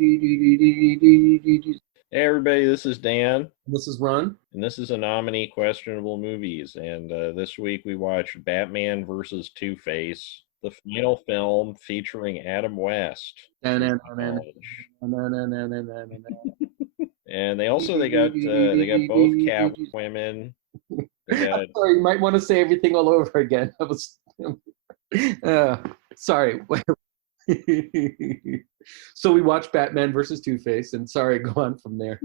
Hey everybody, this is Dan, This is Ron. and this is a nominee questionable movies. And this week we watched Batman versus Two-Face, the final film featuring Adam West. And College. And they got both Catwomen. They got sorry, you might want to say everything all over again. I was sorry. So we watched Batman versus Two-Face, and sorry, go on from there.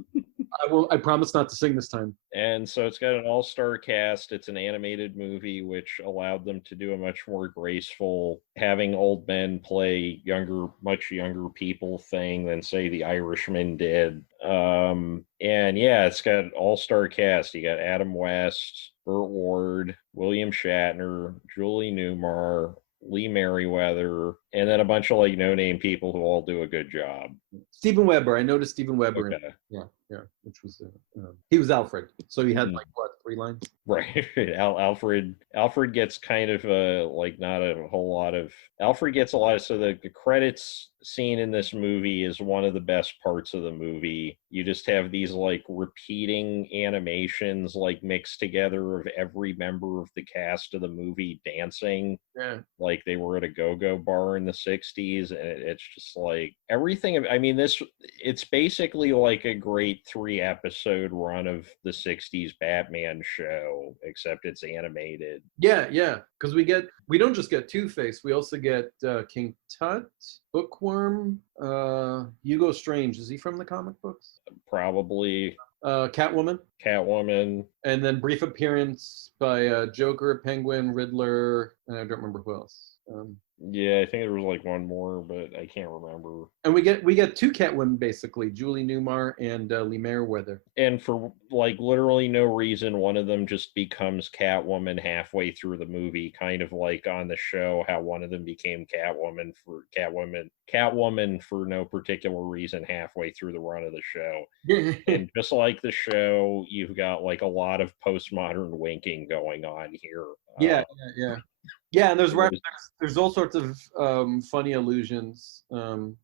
I promise not to sing this time. And so it's got an all-star cast. It's an animated movie, which allowed them to do a much more graceful having old men play much younger people thing than say The Irishman did. And yeah, it's got an all-star cast. You got Adam West, Burt Ward, William Shatner, Julie Newmar, Lee Merriweather, and then a bunch of no-name people who all do a good job. Steven Weber. I noticed Steven Weber. Okay. Yeah, which was he was Alfred. So he had 3 lines. Right. Alfred gets kind of not a whole lot of Alfred gets a lot of, so the credits scene in this movie is one of the best parts of the movie. You just have these repeating animations mixed together of every member of the cast of the movie dancing. Yeah. Like they were at a go-go bar in the 60s, and it's just everything. I mean, it's basically like a great 3-episode run of the 60s Batman show, except it's animated. Yeah, because we don't just get Two-Face, we also get King Tut, Bookworm, Hugo Strange. Is he from the comic books? Probably. Catwoman, and then brief appearance by Joker, Penguin, Riddler, and I don't remember who else. Yeah, I think there was one more, but I can't remember. And we get 2 Catwomen basically, Julie Newmar and Lee Merriweather. And for literally no reason, one of them just becomes Catwoman halfway through the movie, kind of like on the show how one of them became Catwoman for no particular reason halfway through the run of the show. And just like the show, you've got a lot of postmodern winking going on here. Yeah, and there's all sorts of funny allusions,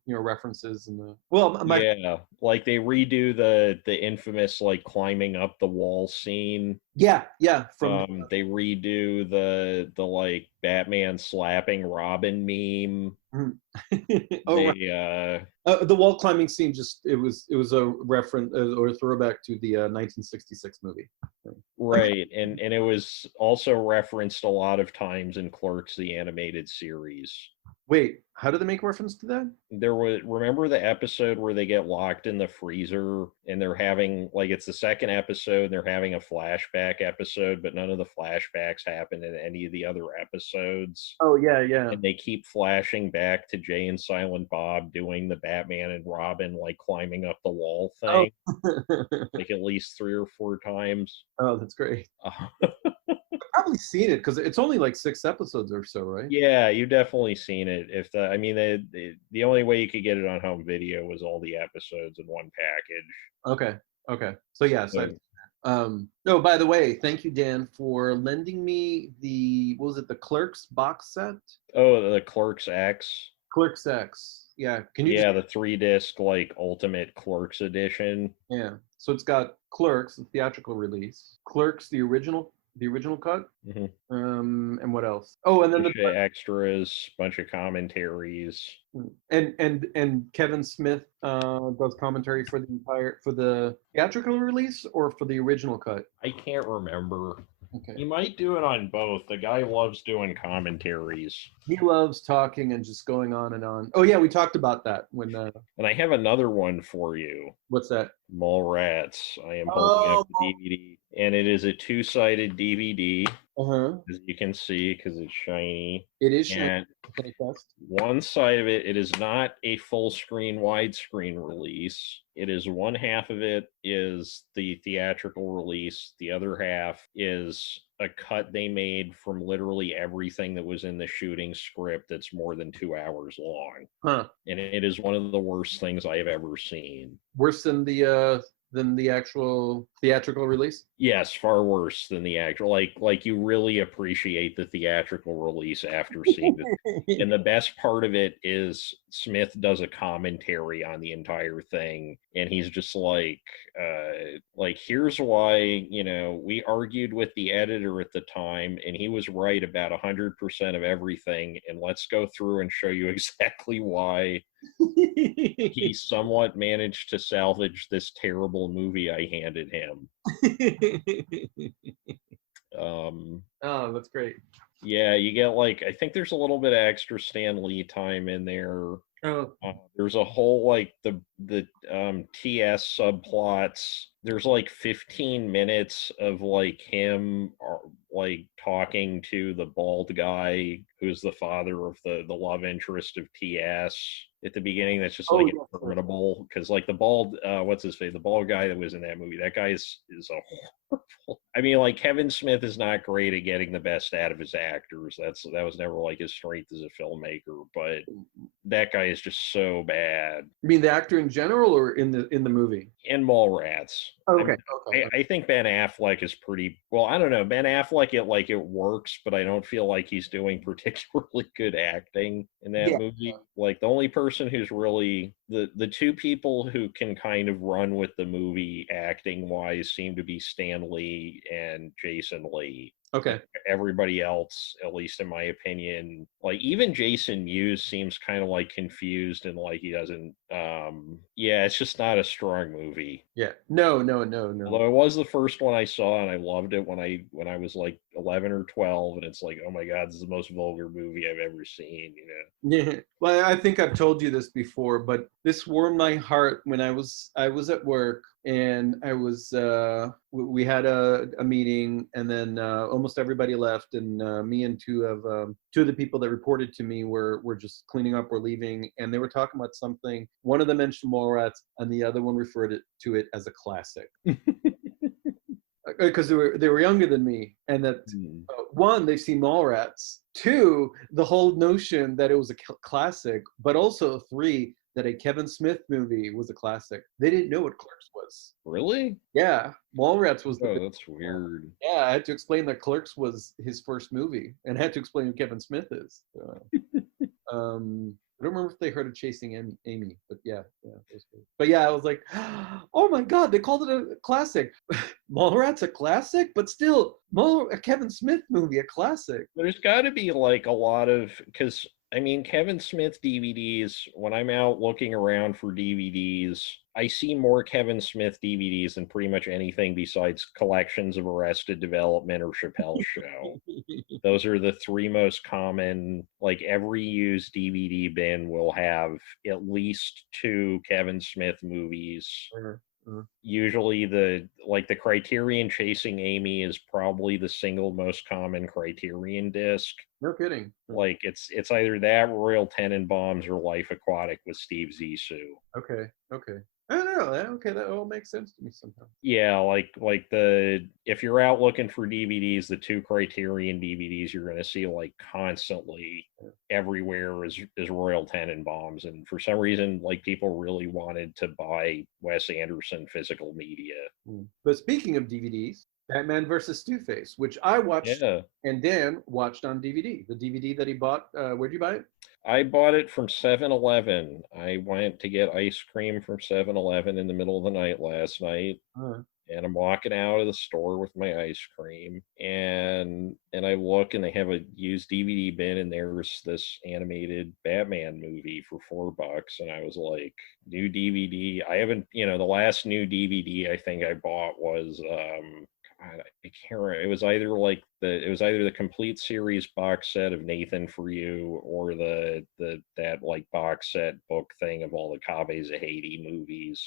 references in the they redo the infamous climbing up the wall scene. Yeah. They redo the Batman slapping Robin meme. The wall climbing scene it was a reference or a throwback to the 1966 movie. Right, and it was also referenced a lot of times in Clerks, the animated series. Wait, how do they make reference to that? Remember the episode where they get locked in the freezer and they're having it's the second episode and they're having a flashback episode, but none of the flashbacks happen in any of the other episodes. Oh yeah. And they keep flashing back to Jay and Silent Bob doing the Batman and Robin climbing up the wall thing. At least 3 or 4 times. Oh, that's great. I've probably seen it because it's only 6 episodes or so, right? Yeah, you've definitely seen it. The only way you could get it on home video was all the episodes in one package. Okay. So yes, by the way, thank you, Dan, for lending me the Clerks box set? Oh, the Clerks X. Clerks X. Yeah. Can you? Yeah, the 3-disc Ultimate Clerks edition. Yeah. So it's got Clerks, the theatrical release, Clerks, the original cut. Mm-hmm. And what else? Oh, and then the extras, bunch of commentaries. And Kevin Smith does commentary for the theatrical release or for the original cut. I can't remember. Okay. He might do it on both. The guy loves doing commentaries. He loves talking and just going on and on. Oh yeah, we talked about that when. And I have another one for you. What's that? Mallrats. I am holding up the DVD, and it is a 2-sided DVD. As you can see, because it's shiny. It is shiny. And one side of it is not a full screen widescreen release. It is one half of it is the theatrical release. The other half is a cut they made from literally everything that was in the shooting script that's more than 2 hours long. And it is one of the worst things I have ever seen. Worse than the actual theatrical release. Yes, far worse than the actual. Like you really appreciate the theatrical release after seeing it. And the best part of it is Smith does a commentary on the entire thing, and he's just like here's why, we argued with the editor at the time, and he was right about 100% of everything, and let's go through and show you exactly why he somewhat managed to salvage this terrible movie I handed him. Oh, that's great. Yeah, you get I think there's a little bit of extra Stan Lee time in there. Oh, There's a whole the TS subplots. There's 15 minutes of him talking to the bald guy who's the father of the love interest of TS at the beginning. That's just yes. interminable because the bald what's his face, the bald guy that was in that movie, that guy is a horrible. I mean, Kevin Smith is not great at getting the best out of his actors. That was never his strength as a filmmaker, but that guy is just so bad. You mean the actor in general, or in the movie? In Mallrats. Okay. I think Ben Affleck is pretty well. I don't know. Ben Affleck, it works, but I don't feel like he's doing particularly good acting in that movie. The only person who's really the two people who can kind of run with the movie acting wise seem to be Stan Lee and Jason Lee. Okay. Everybody else, at least in my opinion, even Jason Mewes seems kind of confused and he doesn't. Yeah, it's just not a strong movie. Yeah. No. Although it was the first one I saw and I loved it when I was 11 or 12, and it's oh my God, this is the most vulgar movie I've ever seen. Yeah. Well, I think I've told you this before, but this warmed my heart when I was at work, and I was we had a meeting, and then almost everybody left, and me and two of the people that reported to me were just cleaning up or leaving, and they were talking about something. One of them mentioned Mallrats, and the other one referred to it as a classic. Because they were younger than me, and that one, they've seen Mallrats. Two, the whole notion that it was a classic, but also three, that a Kevin Smith movie was a classic. They didn't know what Clerks was. Really? Yeah, Mallrats was. Oh, that's weird. Yeah, I had to explain that Clerks was his first movie, and I had to explain who Kevin Smith is. I don't remember if they heard of Chasing Amy, but yeah. But yeah, I was like, oh my God, they called it a classic. Mallrats a classic, but still, a Kevin Smith movie, a classic. There's got to be a lot of, because I mean, Kevin Smith DVDs, when I'm out looking around for DVDs, I see more Kevin Smith DVDs than pretty much anything besides collections of Arrested Development or Chappelle's Show. Those are the three most common. Every used DVD bin will have at least two Kevin Smith movies. Usually the Criterion Chasing Amy is probably the single most common Criterion disc. No kidding. It's either that, Royal Tenenbaums, or Life Aquatic with Steve Zissou. Okay. I don't know. Okay, that all makes sense to me somehow. Yeah, if you're out looking for DVDs, the two Criterion DVDs you're going to see constantly everywhere is Royal Tenenbaums, and for some reason, people really wanted to buy Wes Anderson physical media. But speaking of DVDs, Batman versus Two-Face, which I watched, and Dan watched on DVD. The DVD that he bought. Where'd you buy it? I bought it from 7-Eleven. I went to get ice cream from 7-Eleven in the middle of the night last night. And I'm walking out of the store with my ice cream, and I look, and they have a used DVD bin, and there's this animated Batman movie for $4, and I was like, new DVD. I haven't, the last new DVD I think I bought was I can't remember. It was either the complete series box set of Nathan For You, or that box set book thing of all the Cave Zahedi movies.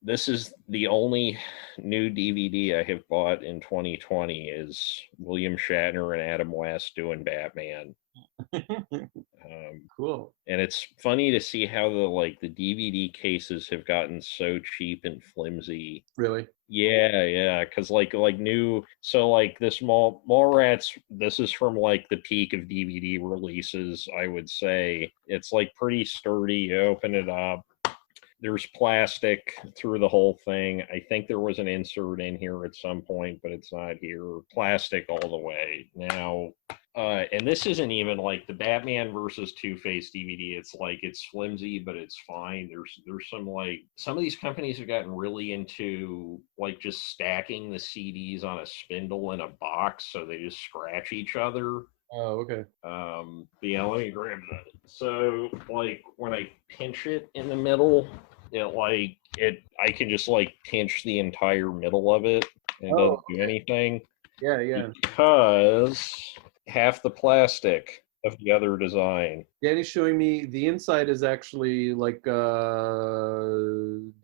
This is the only new DVD I have bought in 2020 is William Shatner and Adam West doing Batman. Cool. And it's funny to see how the DVD cases have gotten so cheap and flimsy. Really? Yeah, because new, so this Mallrats, this is from the peak of DVD releases, I would say. It's pretty sturdy. You open it up, there's plastic through the whole thing. I think there was an insert in here at some point, but it's not here. Plastic all the way. Now, and this isn't even like the Batman versus Two-Face DVD. It's like it's flimsy, but it's fine. There's some of these companies have gotten really into like just stacking the CDs on a spindle in a box so they just scratch each other. Oh, okay. But yeah, let me grab that. So like when I pinch it in the middle, I can just like pinch the entire middle of it and it doesn't do anything. Yeah. Because half the plastic of the other design. Danny's showing me the inside is actually like donut,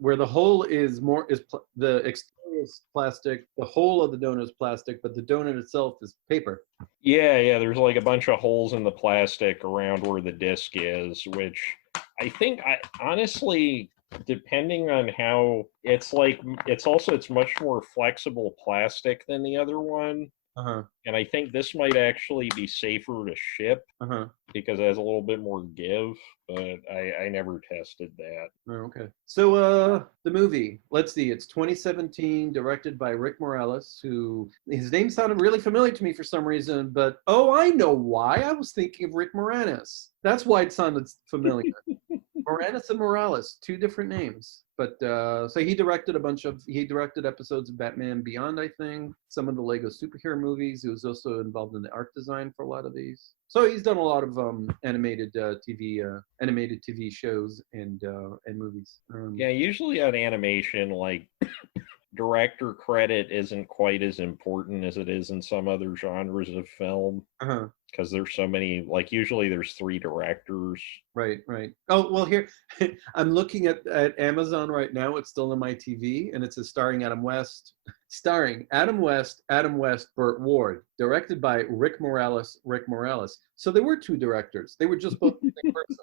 where the hole is the exterior is plastic, the whole of the donut is plastic, but the donut itself is paper. Yeah. There's like a bunch of holes in the plastic around where the disc is, which I think honestly, depending on how it's much more flexible plastic than the other one. And I think this might actually be safer to ship because it has a little bit more give, but I never tested that. Oh, okay. So the movie, let's see, it's 2017, directed by Rick Moranis, who his name sounded really familiar to me for some reason, but I know why. I was thinking of Rick Moranis. That's why it sounded familiar. Moranis and Morales, two different names. But so he directed episodes of Batman Beyond, I think, some of the Lego superhero movies. He was also involved in the art design for a lot of these. So he's done a lot of animated TV shows and movies. Yeah, usually on animation, like director credit isn't quite as important as it is in some other genres of film. Because there's so many, like usually there's 3 directors. Right. Oh, well, here, I'm looking at Amazon right now. It's still on my TV, and it says starring Adam West, Burt Ward, directed by Rick Moranis. So there were 2 directors. They were just both the same person.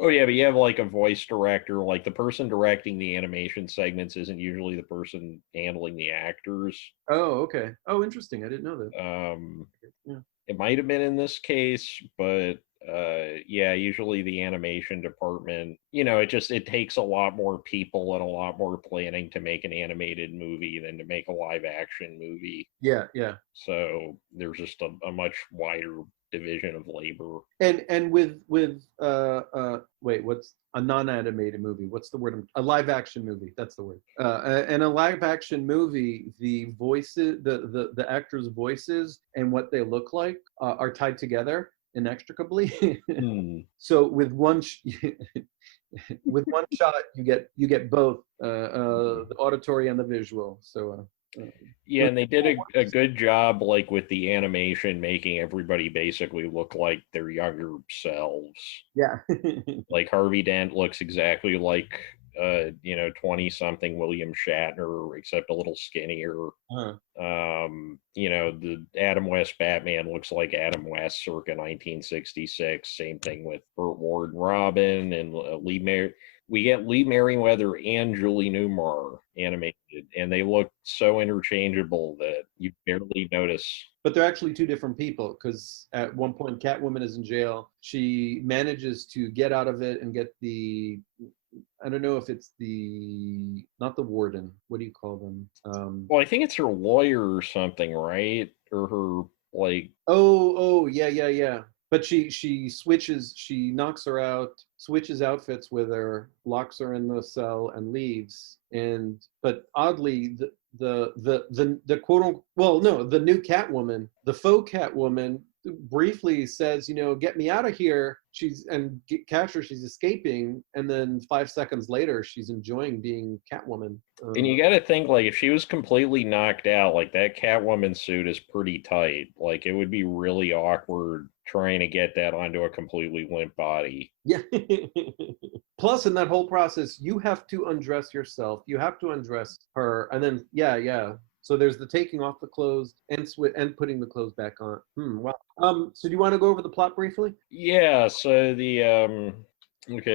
Oh yeah, but you have like a voice director. Like the person directing the animation segments isn't usually the person handling the actors. Oh, okay. Oh, interesting. I didn't know that. Yeah. It might have been in this case, but yeah, usually the animation department, it takes a lot more people and a lot more planning to make an animated movie than to make a live action movie. Yeah. So there's just a much wider division of labor. And with wait, what's a non-animated movie? What's the word? A live action movie. That's the word. And a live action movie, the voices, the actors' voices and what they look like are tied together inextricably. So with one with one shot, you get both the auditory and the visual. So. Yeah, and they did a good job, like with the animation, making everybody basically look like their younger selves. Yeah. Like Harvey Dent looks exactly like 20-something William Shatner, except a little skinnier. The Adam West Batman looks like Adam West circa 1966. Same thing with Burt Ward and Robin and we get Lee Merriweather and Julie Newmar animated, and they look so interchangeable that you barely notice. But they're actually 2 different people, because at one point Catwoman is in jail. She manages to get out of it and get I don't know if it's not the warden. What do you call them? Well, I think it's her lawyer or something, right? Or her like. Oh, yeah. But she knocks her out, switches outfits with her, locks her in the cell, and leaves. But oddly, the quote, well, no, the new Catwoman, the faux Catwoman, briefly says, get me out of here. She's escaping, and then 5 seconds later, she's enjoying being Catwoman. And you got to think, like, if she was completely knocked out, like that Catwoman suit is pretty tight. Like, it would be really awkward trying to get that onto a completely limp body. Yeah. Plus, in that whole process, you have to undress yourself. You have to undress her, and then yeah. So there's the taking off the clothes and putting the clothes back on. Wow. So do you want to go over the plot briefly? Yeah. So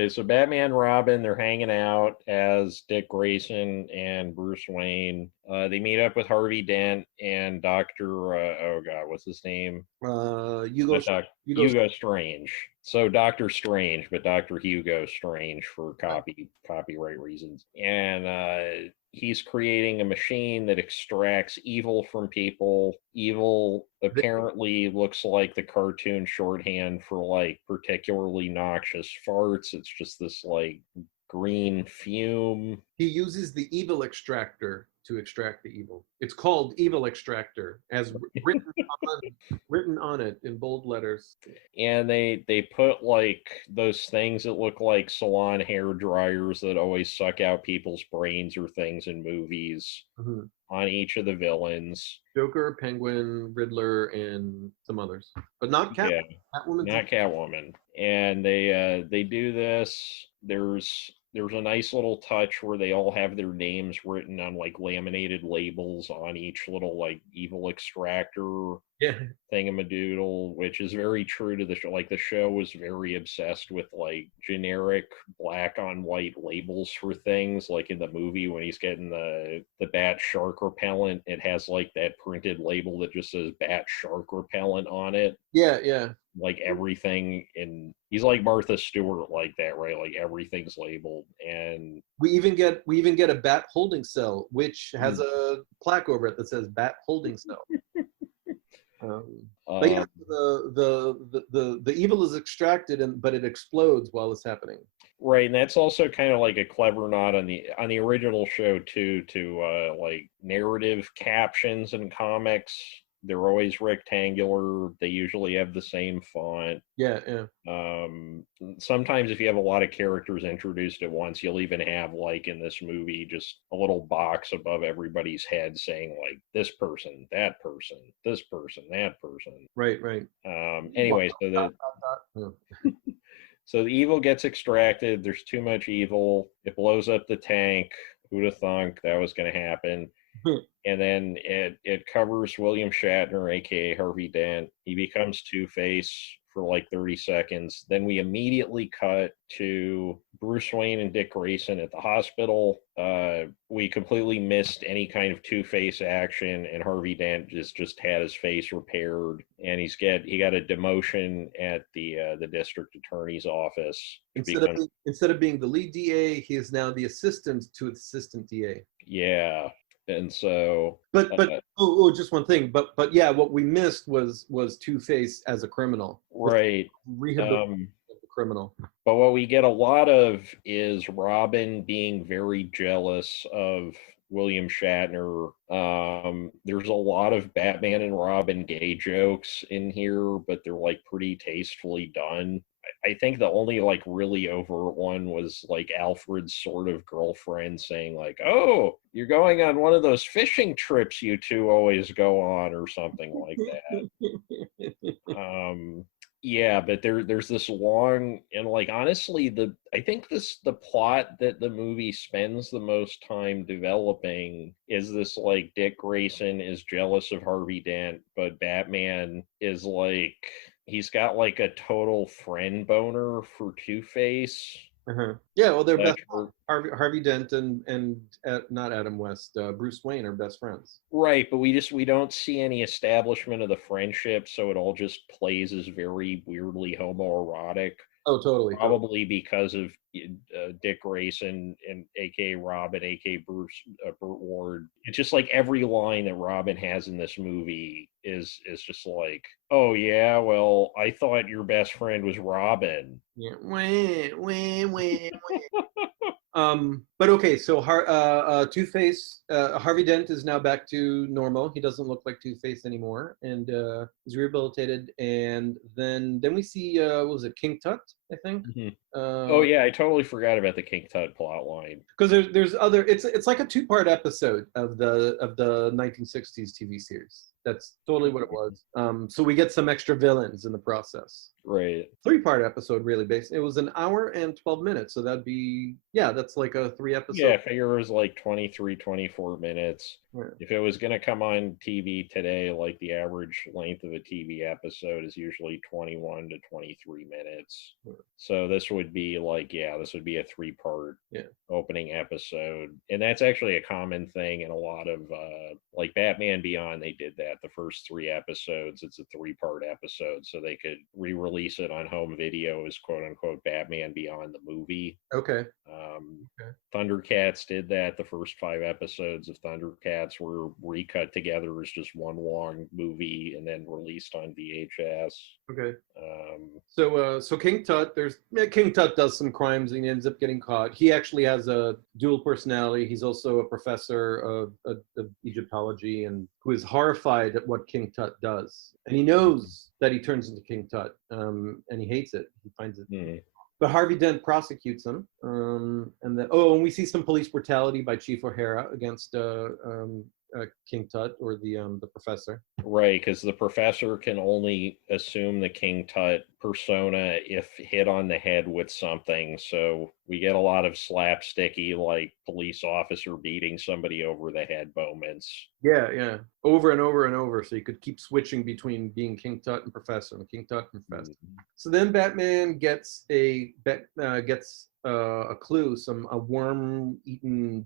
so Batman, Robin, they're hanging out as Dick Grayson and Bruce Wayne. They meet up with Harvey Dent and Doctor. Oh God, what's his name? Hugo, Not Doc. Hugo. Hugo Strange. So Doctor Strange, but Doctor Hugo Strange for copyright reasons. And he's creating a machine that extracts evil from people. Evil apparently looks like the cartoon shorthand for like particularly noxious farts. It's just this like green fume. He uses the evil extractor to extract the evil. It's called Evil Extractor, as written on it in bold letters. And they put like those things that look like salon hair dryers that always suck out people's brains or things in movies Mhm. on each of the villains. Joker, Penguin, Riddler, and some others, but not Catwoman. Yeah, Catwoman's not Catwoman. And they do this. There's a nice little touch where they all have their names written on like laminated labels on each little like evil extractor yeah, thingamadoodle, which is very true to the show. Like the show was very obsessed with like generic black on white labels for things. Like in the movie when he's getting the bat shark repellent, it has like that printed label that just says bat shark repellent on it. yeah. Like everything he's like Martha Stewart like that, right? Like everything's labeled. And We even get a bat holding cell, which has a plaque over it that says bat holding cell. But yeah, the evil is extracted, but it explodes while it's happening. right, and that's also kind of like a clever nod on the original show too, to like narrative captions in comics. They're always rectangular. They usually have the same font. Yeah. Sometimes if you have a lot of characters introduced at once, you'll even have like in this movie just a little box above everybody's head saying like this person, that person, this person, that person. Right. Anyway, so the evil gets extracted. There's too much evil. It blows up the tank. Who'd have thunk that was going to happen? And then it covers William Shatner, aka Harvey Dent. He becomes Two-Face for like 30 seconds. Then we immediately cut to Bruce Wayne and Dick Grayson at the hospital. We completely missed any kind of Two-Face action, and Harvey Dent just had his face repaired, and he got a demotion at the district attorney's office. Instead of being the lead DA, he is now the assistant to assistant DA. Yeah. And so, but just one thing. But yeah, what we missed was Two-Face as a criminal, right? Rehabilitation of the criminal. But what we get a lot of is Robin being very jealous of William Shatner. There's a lot of Batman and Robin gay jokes in here, but they're like pretty tastefully done. I think the only like really overt one was like Alfred's sort of girlfriend saying like, "Oh, you're going on one of those fishing trips you two always go on," or something like that. Yeah, but there's this long and like honestly I think the plot that the movie spends the most time developing is this like Dick Grayson is jealous of Harvey Dent, but Batman is like he's got like a total friend boner for Two-Face. Yeah, well, they're best. Harvey Dent and not Adam West, Bruce Wayne are best friends. Right, but we don't see any establishment of the friendship, so it all just plays as very weirdly homoerotic. Oh, totally. Probably because of Dick Grayson and aka Robin, aka Burt Ward. It's just like every line that Robin has in this movie is just like, oh yeah, well, I thought your best friend was Robin. Yeah. But okay, so Two-Face, Harvey Dent is now back to normal. He doesn't look like Two-Face anymore, and he's rehabilitated. And then we see what was it, King Tut, I think. Mm-hmm. Oh yeah, I totally forgot about the King Tut plot line. Because there's other. It's like a 2-part episode of the 1960s TV series. That's totally what it was. So we get some extra villains in the process. Right. 3-part episode, really based. It was an hour and 12 minutes. So that'd be, that's like a 3 episode. Yeah, I figure it was like 23, 24 minutes. If it was going to come on TV today, like the average length of a TV episode is usually 21 to 23 minutes. So this would be like, this would be a 3-part opening episode. And that's actually a common thing in a lot of, like Batman Beyond, they did that. The first 3 episodes, it's a 3-part episode. So they could re-release it on home video as quote unquote Batman Beyond the movie. Okay. Thundercats did that. The first 5 episodes of Thundercats were recut together as just one long movie and then released on VHS. Okay. So King Tut, King Tut does some crimes and he ends up getting caught. He actually has a dual personality. He's also a professor of Egyptology and who is horrified at what King Tut does. And he knows that he turns into King Tut, and he hates it. He finds it. But Harvey Dent prosecutes him, and we see some police brutality by Chief O'Hara against King Tut or the professor. Right, because the professor can only assume the King Tut persona if hit on the head with something. So we get a lot of slapsticky, like police officer beating somebody over the head moments. Yeah, over and over and over. So you could keep switching between being King Tut and Professor, and King Tut and Professor. So then Batman gets a clue, a worm-eaten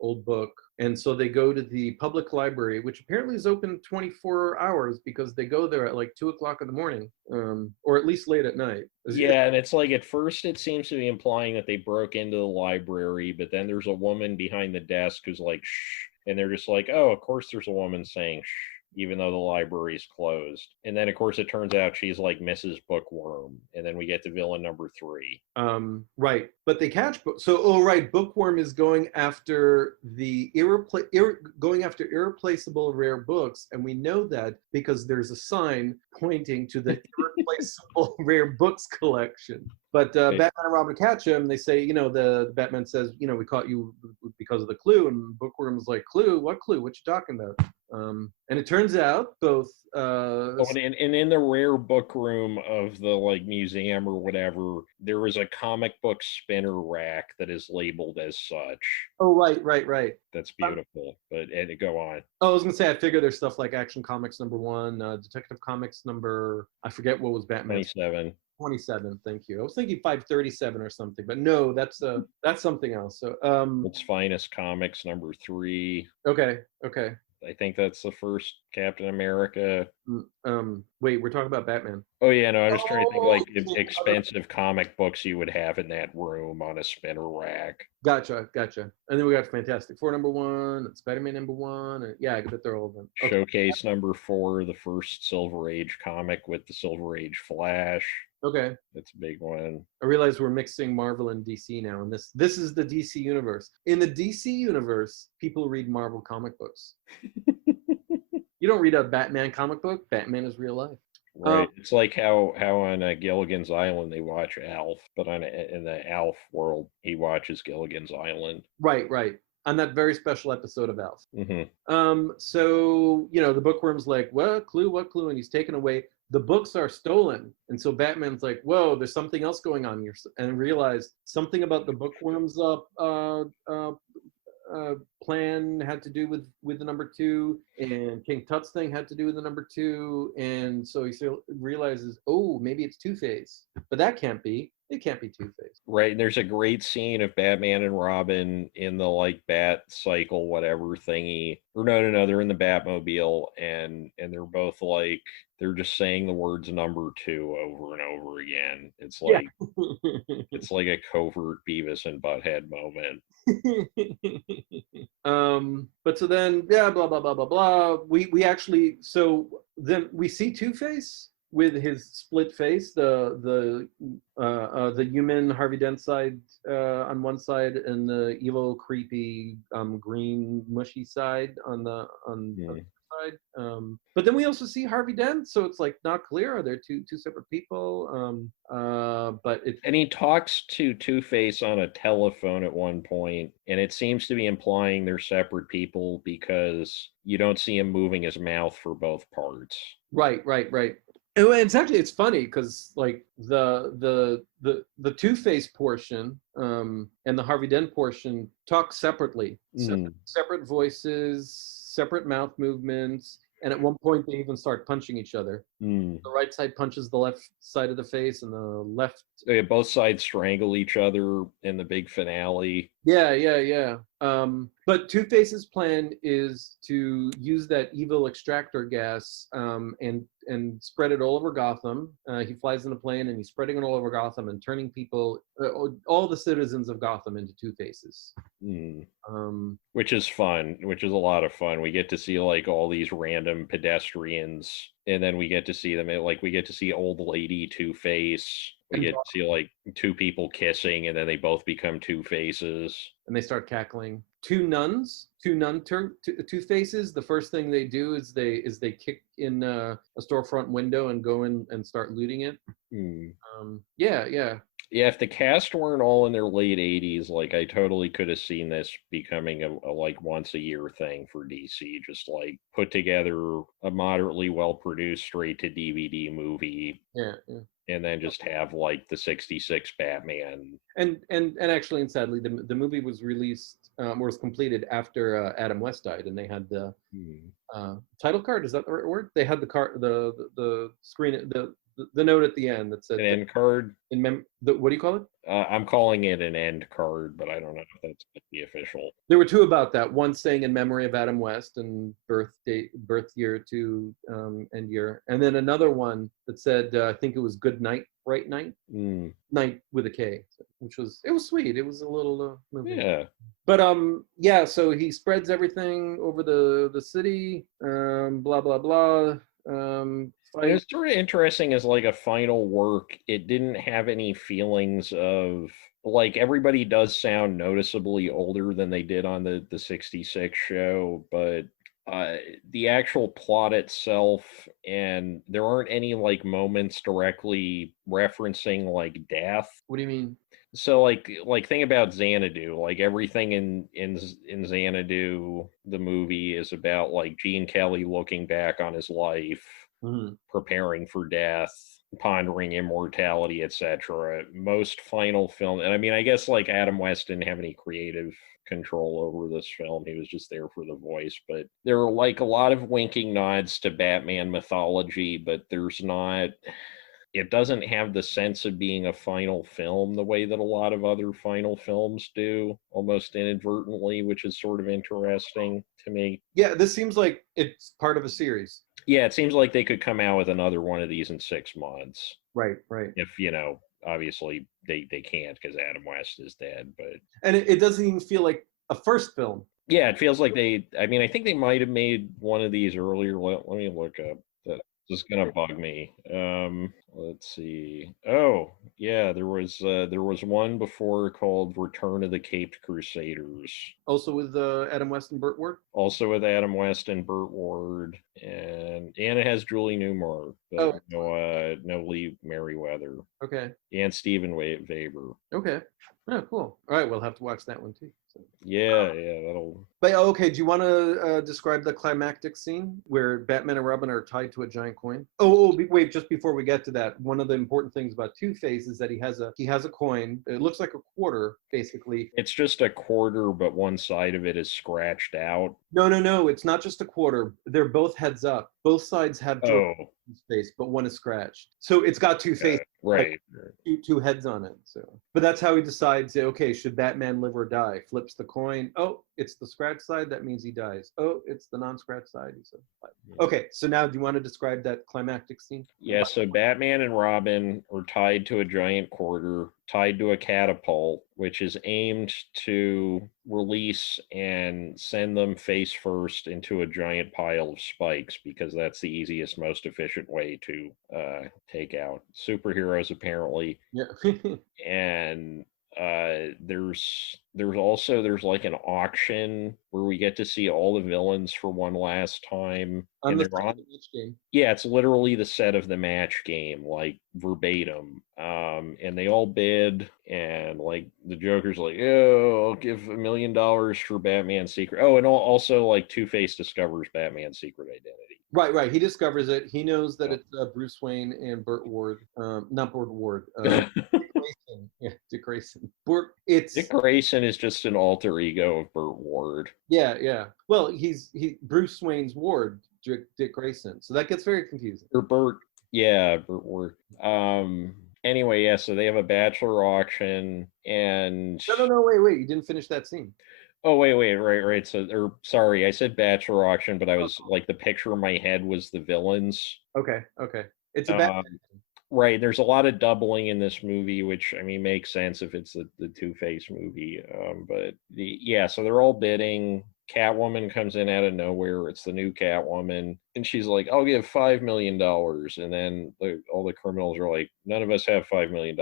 old book. And so they go to the public library, which apparently is open 24 hours because they go there at like 2:00 in the morning, or at least late at night. Yeah, and it's like at first it seems to be implying that they broke into the library, but then there's a woman behind the desk who's like, shh. And they're just like, oh, of course there's a woman saying shh, even though the library's closed. And then, of course, it turns out she's like Mrs. Bookworm. And then we get to villain number 3. Right. But they catch... Bookworm is going after going after irreplaceable rare books. And we know that because there's a sign pointing to the irreplaceable rare books collection. But Batman and Robin catch him. They say, the Batman says, we caught you because of the clue. And Bookworm's like, clue? What clue? What you talking about? And it turns out both... and in the rare book room of the like museum or whatever, there was a comic book spinner rack that is labeled as such. Oh, right. That's beautiful. But go on. Oh, I was going to say, I figure there's stuff like Action Comics #1, Detective Comics I forget what was Batman. 27, thank you. I was thinking 537 or something, but no, that's something else. So It's Finest Comics #3. Okay. I think that's the first Captain America. Wait, we're talking about Batman. Oh yeah, no, I was trying to think like expensive comic books you would have in that room on a spinner rack. Gotcha. And then we got Fantastic Four #1, and Spider-Man #1, and I bet they're all of them. Okay. Showcase #4, the first Silver Age comic with the Silver Age Flash. Okay. That's a big one. I realize we're mixing Marvel and DC now, and this is the DC universe. In the DC universe, people read Marvel comic books. You don't read a Batman comic book. Batman is real life. Right. It's like how on Gilligan's Island they watch Alf, but in the Alf world, he watches Gilligan's Island. Right. On that very special episode of Alf. Mm-hmm. So, the Bookworm's like, what clue? And he's taken away. The books are stolen. And so Batman's like, whoa, there's something else going on here. And realized something about the Bookworm's plan had to do with the #2, and King Tut's thing had to do with the #2. And so he realizes, oh, maybe it's Two-Face. But that can't be. It can't be Two-Face. Right, and there's a great scene of Batman and Robin in the like bat cycle whatever thingy. Or no, they're in the Batmobile, and they're both like they're just saying the words #2 over and over again. It's like it's like a covert Beavis and Butthead moment. But so then blah blah blah blah. We actually then we see Two-Face with his split face, the human Harvey Dent side on one side, and the evil, creepy, green, mushy side on the other side. But then we also see Harvey Dent, so it's like not clear. Are there two separate people? And he talks to Two-Face on a telephone at one point, and it seems to be implying they're separate people because you don't see him moving his mouth for both parts. Right. It's funny because like the Two-Face portion and the Harvey Dent portion talk separately, separate voices, separate mouth movements, and at one point they even start punching each other. Mm. The right side punches the left side of the face, and the left. Yeah, both sides strangle each other in the big finale. Yeah, yeah, yeah. But Two Face's plan is to use that evil extractor gas and spread it all over Gotham. He flies in a plane and he's spreading it all over Gotham and turning people, all the citizens of Gotham, into Two Faces. Mm. Um, Which is fun, which is a lot of fun. We get to see like all these random pedestrians, and then we get to see them like we get to see old lady Two-Face. We And get to see like two people kissing, and then they both become Two Faces. and they start cackling. Two Faces. The first thing they do is they kick in a storefront window and go in and start looting it. Hmm. Yeah, yeah. Yeah, if the cast weren't all in their late 80s, like I totally could have seen this becoming a like once a year thing for DC. Just like put together a moderately well produced straight to DVD movie, Yeah, yeah. and then just have like the 66 Batman. And actually, and sadly, the movie was released was completed after Adam West died, and they had the title card. Is that the right word? They had the card, the screen, the note at the end that said An end card. What do you call it? I'm calling it an end card, but I don't know if that's the official. There were two about that. One saying in memory of Adam West and birth year to end year, and then another one that said I think it was Good Night, Bright Night, Night with a K, which was sweet. It was a little movie. Yeah. But yeah. So he spreads everything over the city. Blah blah blah. It was sort of interesting as like a final work. It didn't have any feelings of like everybody does sound noticeably older than they did on the 66 show, but the actual plot itself, and there aren't any like moments directly referencing like death. What do you mean? So like think about Xanadu. Like everything in Xanadu, the movie is about like Gene Kelly looking back on his life, preparing for death, pondering immortality, etc. Most final film, and I mean, I guess like Adam West didn't have any creative control over this film. He was just there for the voice, but there are like a lot of winking nods to Batman mythology, but there's not. It doesn't have the sense of being a final film the way that a lot of other final films do, almost inadvertently, which is sort of interesting to me. Yeah, this seems like it's part of a series. Yeah, it seems like they could come out with another one of these in 6 months. Right. If, obviously they can't because Adam West is dead, but... And it doesn't even feel like a first film. Yeah, it feels like I think they might have made one of these earlier. Let me look up. This is gonna bug me. Let's see. Oh, yeah, there was one before called Return of the Caped Crusaders. Also with Adam West and Burt Ward. Also with Adam West and Burt Ward, and it has Julie Newmar, but no Lee Merriweather. Okay. And Steven Weber. Okay. Oh, cool. All right, we'll have to watch that one too. So. Yeah, that'll. But okay, do you want to describe the climactic scene where Batman and Robin are tied to a giant coin? Wait, just before we get to that, one of the important things about Two-Face is that he has a coin. It looks like a quarter, basically. It's just a quarter, but one side of it is scratched out. No, it's not just a quarter. They're both heads up. Both sides have face, but one is scratched. So it's got two faces. Right. Like two heads on it. So, but that's how he decides, okay, should Batman live or die? Flips the coin. Oh, it's the scratch side. That means he dies. Oh, it's the non-scratch side. He said. Okay, so now do you want to describe that climactic scene? Yeah, so Batman and Robin are tied to a giant quarter, tied to a catapult, which is aimed to release and send them face first into a giant pile of spikes, because that's the easiest, most efficient way to take out superheroes, apparently. Yeah. And there's like an auction where we get to see all the villains for one last time. Yeah, it's literally the set of the match game, like verbatim. And they all bid, and like the Joker's like, oh, I'll give $1 million for Batman's secret. Oh, and also like Two-Face discovers Batman's secret identity. Right. He discovers it. He knows that it's Bruce Wayne and Burt Ward, not Burt Ward. Yeah, Dick Grayson. It's Dick Grayson is just an alter ego of Burt Ward. yeah. Well, he Bruce Wayne's ward, Dick Grayson. So that gets very confusing. Or Burt, yeah, Burt Ward. Anyway, yeah, so they have a bachelor auction, and No, wait. You didn't finish that scene. oh wait, right. So, or sorry, I said bachelor auction, but I was like the picture in my head was the villains. Okay. It's a bad. Um, right, there's a lot of doubling in this movie, which I mean makes sense if it's the Two-Face movie. But yeah, so they're all bidding. Catwoman comes in out of nowhere. It's the new Catwoman, and she's like, "I'll give $5 million," and then all the criminals are like, "None of us have $5 million."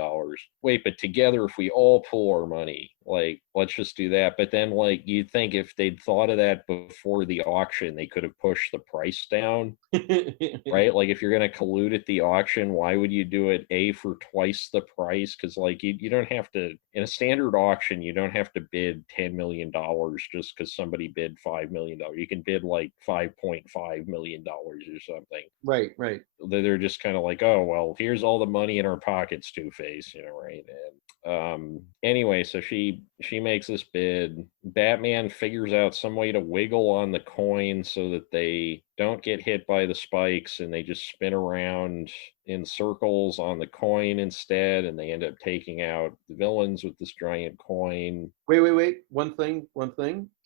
Wait, but together, if we all pool our money, like, let's just do that. But then, like, you'd think if they'd thought of that before the auction, they could have pushed the price down, right? Like, if you're going to collude at the auction, why would you do it for twice the price? Because like you don't have to, in a standard auction, you don't have to bid $10 million just because somebody bid $5 million. You can bid like $5.5 million or something. Right. They're just kind of like, oh well, here's all the money in our pockets, Two-Face, right? And anyway, so she makes this bid. Batman figures out some way to wiggle on the coin so that they don't get hit by the spikes, and they just spin around in circles on the coin instead, and they end up taking out the villains with this giant coin. Wait. One thing.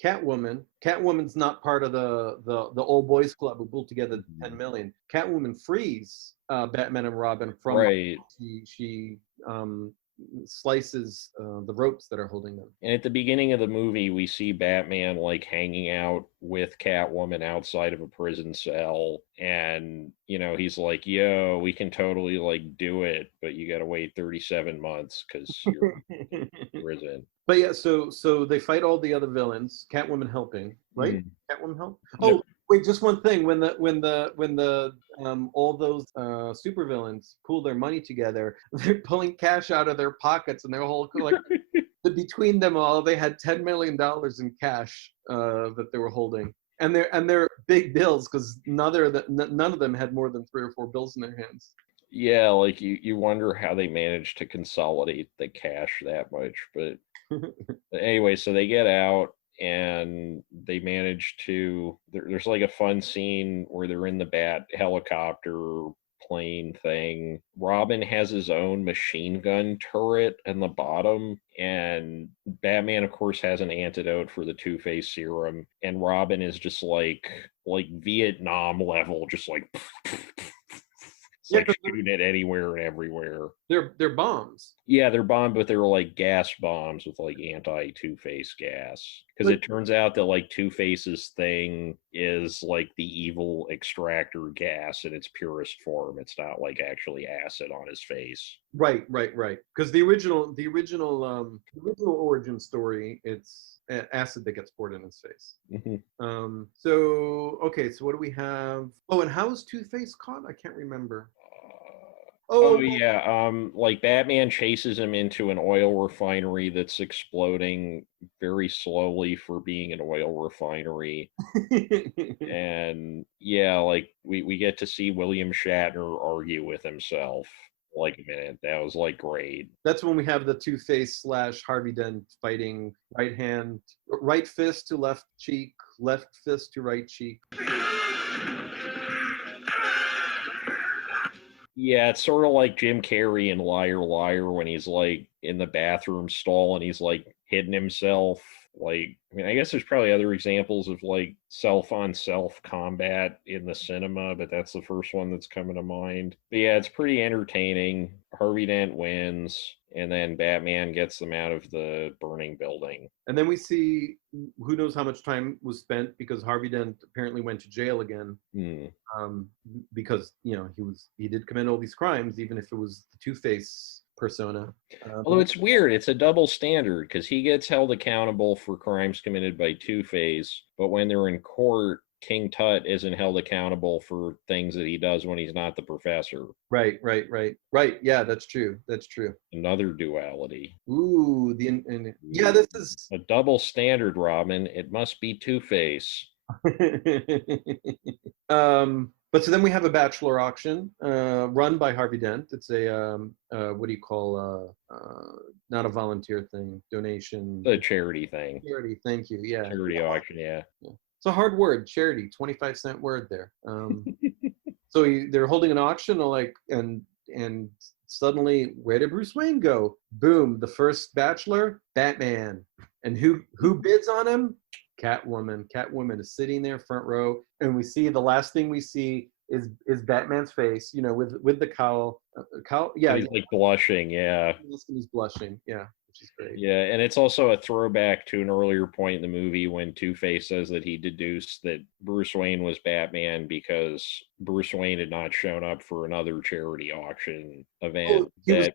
Catwoman's not part of the old boys club who pulled together the 10 million. Catwoman frees Batman and Robin from. Right. She slices the ropes that are holding them. And at the beginning of the movie, we see Batman like hanging out with Catwoman outside of a prison cell, and he's like, "Yo, we can totally like do it, but you got to wait 37 months because you're in prison." But yeah, so they fight all the other villains. Catwoman helping, right? Catwoman help. Oh, wait, just one thing. When the all those supervillains pool their money together, they're pulling cash out of their pockets, and they're all like, between them all, they had $10 million in cash that they were holding, and they're big bills because none of them had more than 3 or 4 bills in their hands. Yeah, like you wonder how they managed to consolidate the cash that much, but anyway, so they get out and they manage to. There's like a fun scene where they're in the bat helicopter plane thing. Robin has his own machine gun turret in the bottom, and Batman, of course, has an antidote for the Two-Face serum, and Robin is just like Vietnam level, just like. Like shooting it anywhere and everywhere. They're bombs. Yeah, they're bombs, but they're like gas bombs with like anti-Two-Face gas. Because it turns out that like Two-Face's thing is like the evil extractor gas in its purest form. It's not like actually acid on his face. Right. Because the original origin story, it's acid that gets poured in his face. Mm-hmm. So what do we have? Oh, and how is Two-Face caught? I can't remember. Yeah. Like Batman chases him into an oil refinery that's exploding very slowly for being an oil refinery. And yeah, like we get to see William Shatner argue with himself like a minute. That was like great. That's when we have the Two-Face / Harvey Dent fighting, right fist to left cheek, left fist to right cheek. Yeah, it's sort of like Jim Carrey in Liar Liar when he's like in the bathroom stall and he's like hitting himself. Like, I mean, I guess there's probably other examples of like self-on-self combat in the cinema, but that's the first one that's coming to mind. But yeah, it's pretty entertaining. Harvey Dent wins, and then Batman gets them out of the burning building. And then we see who knows how much time was spent because Harvey Dent apparently went to jail again. Because he did commit all these crimes, even if it was the Two-Face persona. Although it's weird, it's a double standard because he gets held accountable for crimes committed by Two-Face, but when they're in court, King Tut isn't held accountable for things that he does when he's not the professor. Right. Yeah, that's true. Another duality. Ooh, this is a double standard, Robin. It must be Two-Face. But so then we have a bachelor auction run by Harvey Dent. It's a what do you call not a volunteer thing, donation, The charity thing. charity. Thank you. Yeah. Charity auction, yeah. Yeah. It's a hard word, charity. 25-cent word there. So they're holding an auction, like, and suddenly, where did Bruce Wayne go? Boom! The first Bachelor, Batman, and who bids on him? Catwoman. Catwoman is sitting there front row, and we see the last thing we see is Batman's face, with the cowl. Cowl, yeah. He's like blushing, yeah. He's blushing, yeah, which is great. Yeah, and it's also a throwback to an earlier point in the movie when Two-Face says that he deduced that Bruce Wayne was Batman because Bruce Wayne had not shown up for another charity auction event,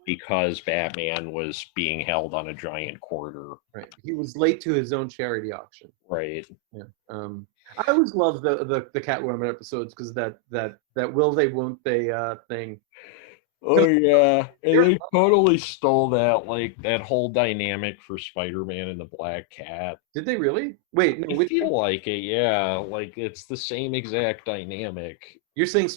because Batman was being held on a giant quarter. Right. He was late to his own charity auction. Right. Yeah. I always love the Catwoman episodes because that will they won't they thing. Oh yeah, and they totally stole that whole dynamic for Spider-Man and the Black Cat. Did they really? Wait, no. I feel like it, yeah. Like it's the same exact dynamic. You're saying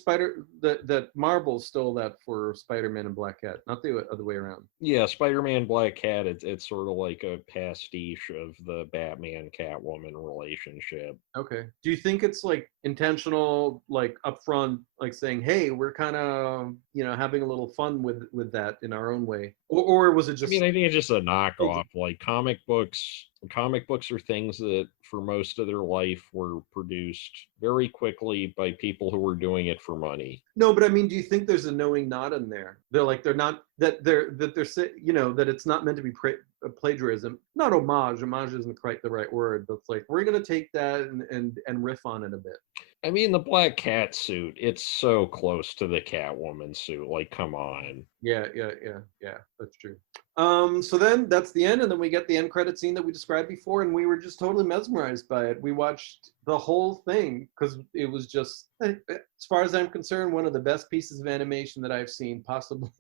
that Marvel stole that for Spider-Man and Black Cat, not the other way around. Yeah, Spider-Man Black Cat, it's sort of like a pastiche of the Batman Catwoman relationship. Okay. Do you think it's like intentional, like upfront, like saying, "Hey, we're kind of having a little fun with that in our own way," or was it just? I mean, I think it's just a knockoff. Like comic books are things that for most of their life were produced very quickly by people who were doing it for money. No, but I mean, do you think there's a knowing nod in there? They're not that they're that it's not meant to be plagiarism, not homage. Homage isn't quite the right word, but it's like we're gonna take that and riff on it a bit. I mean, the Black Cat suit, it's so close to the Catwoman suit. Like, come on. Yeah, that's true. So then that's the end, and then we get the end credit scene that we described before, and we were just totally mesmerized by it. We watched the whole thing because it was just, as far as I'm concerned, one of the best pieces of animation that I've seen, possibly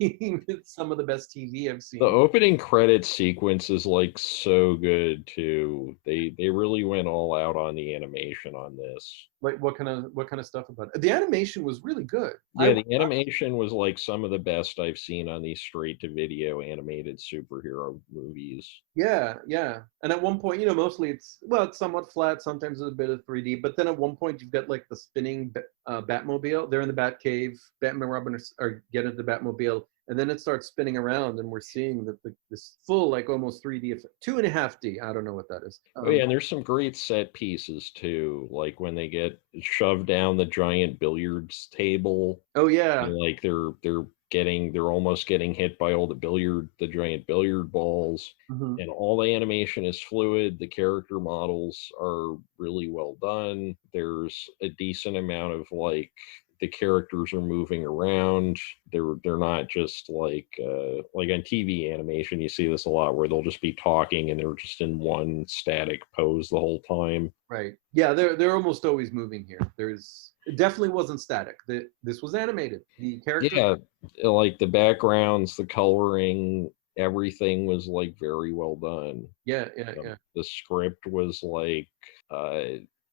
some of the best TV I've seen. The opening credit sequence is like so good too. They really went all out on the animation on this. Like what kind of stuff about it? The animation was really good. Yeah, the animation was like some of the best I've seen on these straight to video animated superhero movies. Yeah. And at one point, mostly it's somewhat flat. Sometimes there's a bit of 3D, but then at one point you've got like the spinning Batmobile. They're in the Batcave. Batman and Robin are get into the Batmobile, and then it starts spinning around, and we're seeing this full, like almost 3D, 2.5D. I don't know what that is. Oh yeah, and there's some great set pieces too, like when they get shoved down the giant billiards table. Oh yeah, and like they're almost getting hit by all the giant billiard balls, and all the animation is fluid. The character models are really well done. There's a decent amount of like the characters are moving around. They're not just like on TV animation. You see this a lot where they'll just be talking and they're just in one static pose the whole time. Right. Yeah, they're almost always moving here. It definitely wasn't static. This was animated. The character. Yeah, like the backgrounds, the coloring, everything was like very well done. Yeah. The script was like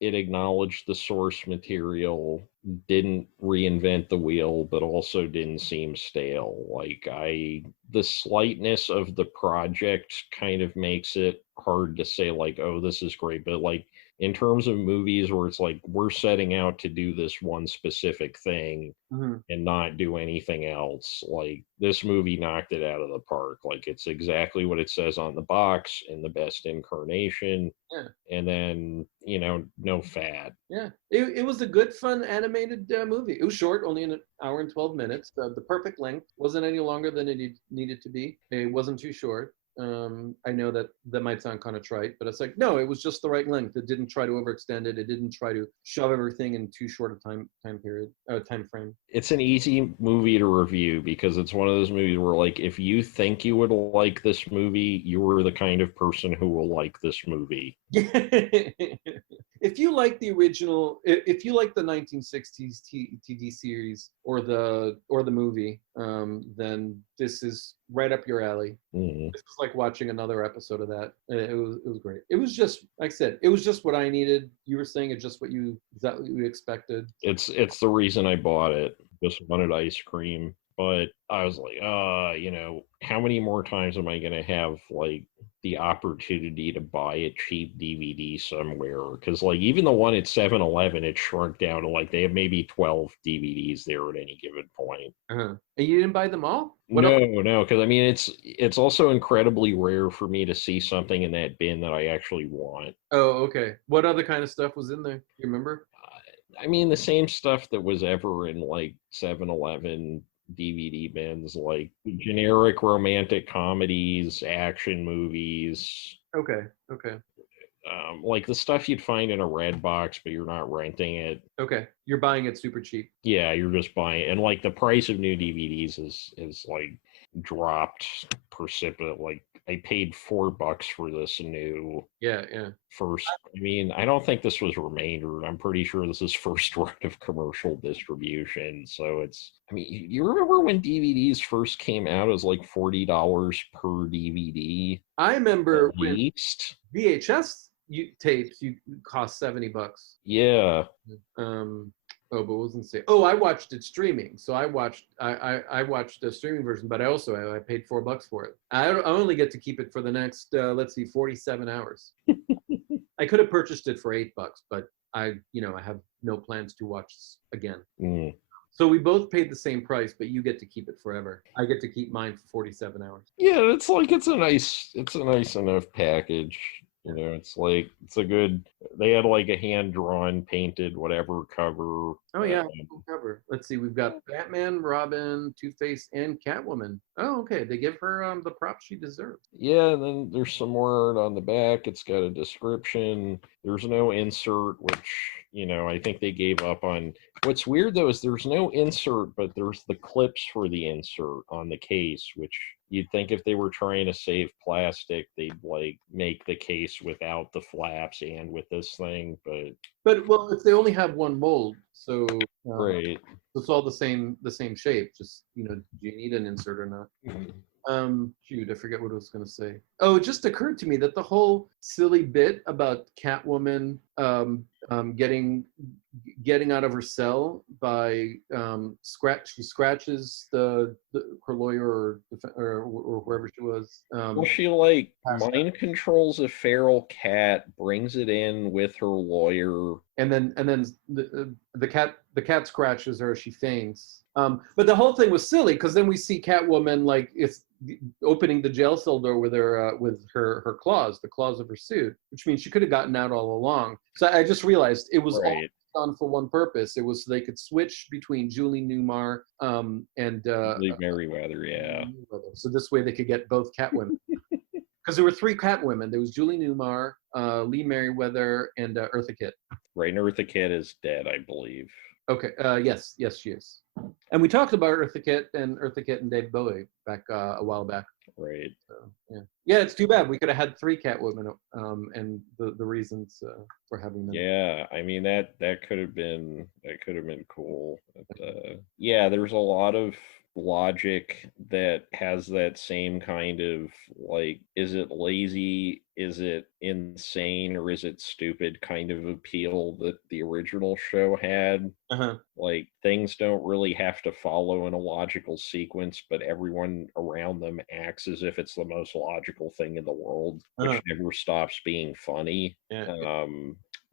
it acknowledged the source material, didn't reinvent the wheel, but also didn't seem stale. The slightness of the project kind of makes it hard to say like, oh, this is great. But like in terms of movies where it's like we're setting out to do this one specific thing and not do anything else, like this movie knocked it out of the park. Like it's exactly what it says on the box in the best incarnation. Yeah. And then no fat. Yeah, it was a good, fun animated movie. It was short, only an hour and 12 minutes. The perfect length. Wasn't any longer than it needed to be. It wasn't too short. I know that might sound kind of trite, but it's like, no, it was just the right length. It didn't try to overextend it. It didn't try to shove everything in too short a time frame. It's an easy movie to review because it's one of those movies where like if you think you would like this movie, you are the kind of person who will like this movie. If you like the original, if you like the 1960s TV series or the movie, then this is right up your alley. Mm. This was like watching another episode of that. It was great. It was just like I said, it was just what I needed. You were saying it's just what you exactly what you expected. It's the reason I bought it. Just wanted ice cream. But I was like, how many more times am I gonna have like the opportunity to buy a cheap DVD somewhere? Because like even the one at 7-Eleven, it shrunk down to like they have maybe 12 DVDs there at any given point. Uh-huh. And you didn't buy them all? What else? No, because I mean it's also incredibly rare for me to see something in that bin that I actually want. Oh, okay. What other kind of stuff was in there? You remember? I mean, the same stuff that was ever in like 7-Eleven DVD bins, like generic romantic comedies, action movies, Okay. Okay. like the stuff you'd find in a red box, but you're not renting it. Okay. You're buying it super cheap. Yeah, you're just buying, and like the price of new DVDs is like dropped precipitous. Like I paid $4 for this new Yeah, yeah. first. I mean, I don't think this was remainder. I'm pretty sure this is first run of commercial distribution. So it's, I mean, you remember when DVDs first came out? It was like $40 per DVD I remember at when least. VHS tapes you cost $70. Yeah. Oh, but what was I gonna say? Oh, I watched it streaming. So I watched the streaming version, but I paid $4 for it. I only get to keep it for the next let's see, 47 hours. I could have purchased it for $8, but I have no plans to watch this again. Mm. So we both paid the same price, but you get to keep it forever. I get to keep mine for 47 hours. Yeah, it's like it's a nice enough package. It's like it's a good. They had like a hand drawn, painted, whatever cover. Oh yeah, full cover. Let's see, we've got Batman, Robin, Two-Face, and Catwoman. Oh, okay. They give her the props she deserves. Yeah, and then there's some more art on the back. It's got a description. There's no insert, which I think they gave up on. What's weird though is there's no insert, but there's the clips for the insert on the case, which you'd think if they were trying to save plastic, they'd like make the case without the flaps and with this thing, But well, if they only have one mold, so right. it's all the same shape. Just do you need an insert or not? Shoot, I forget what I was gonna say. Oh, it just occurred to me that the whole silly bit about Catwoman getting out of her cell by she scratches her lawyer or whoever she was. Well, she like mind controls a feral cat, brings it in with her lawyer, and then the cat scratches her. She faints. But the whole thing was silly because then we see Catwoman like it's opening the jail cell door with her claws, the claws of her suit, which means she could have gotten out all along. So I just realized it was right. all done for one purpose. It was so they could switch between Julie Newmar and Lee Merriweather, yeah. So this way they could get both Catwomen. Because there were 3 Catwomen. There was Julie Newmar, Lee Merriweather, and Eartha Kitt. Right, and Eartha Kitt is dead, I believe. Okay. Yes, she is. And we talked about Eartha Kitt and Dave Bowie back a while back. Right. So, yeah. It's too bad we could have had 3 Catwomen, and the reasons for having them. Yeah, I mean that could have been cool. But, yeah, there's a lot of logic that has that same kind of like, is it lazy, is it insane, or is it stupid kind of appeal that the original show had. Like things don't really have to follow in a logical sequence, but everyone around them acts as if it's the most logical thing in the world, which never stops being funny.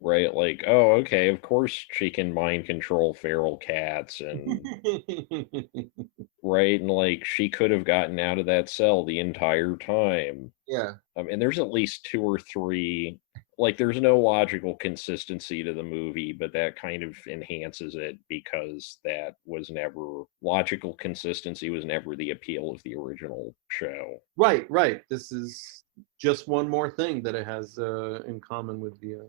Right, like, oh, okay, of course she can mind control feral cats, and right, and like she could have gotten out of that cell the entire time. Yeah. And there's at least 2 or 3, like there's no logical consistency to the movie, but that kind of enhances it because that was never, logical consistency was never the appeal of the original show. Right. This is just one more thing that it has in common with the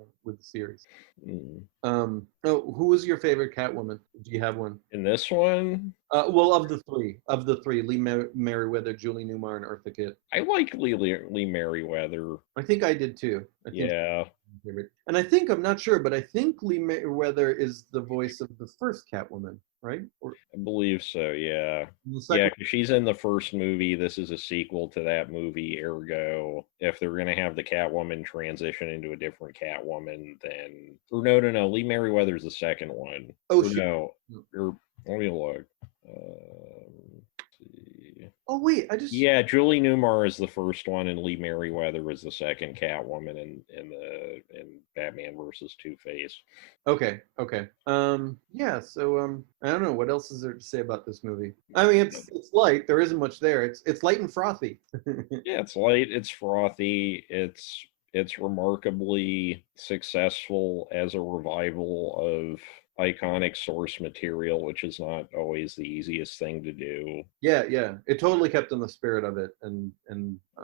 series. Oh, who was your favorite Catwoman? Do you have one? In this one? Well, of the three, Lee Merriweather, Julie Newmar, and Eartha Kitt. I like Lee Merriweather. I think I did too. Yeah. And I think, I'm not sure, but I think Lee Merriweather is the voice of the first Catwoman. right? Or I believe so, yeah. the Yeah, second. 'cause she's in the first movie. This is a sequel to that movie. Ergo, if they're going to have the Catwoman transition into a different Catwoman, then. Or no, no, no. Lee Merriweather's the second one. Oh Or shit. no. Or, let me look. Let's see. Oh wait, I just. Yeah, Julie Newmar is the first one, and Lee Merriweather is the second Catwoman in Batman versus Two Face. Okay, okay. Yeah, so I don't know what else is there to say about this movie. I mean, it's light. There isn't much there. It's light and frothy. Yeah, it's light, it's frothy, it's remarkably successful as a revival of iconic source material, which is not always the easiest thing to do. Yeah, yeah. It totally kept in the spirit of it, and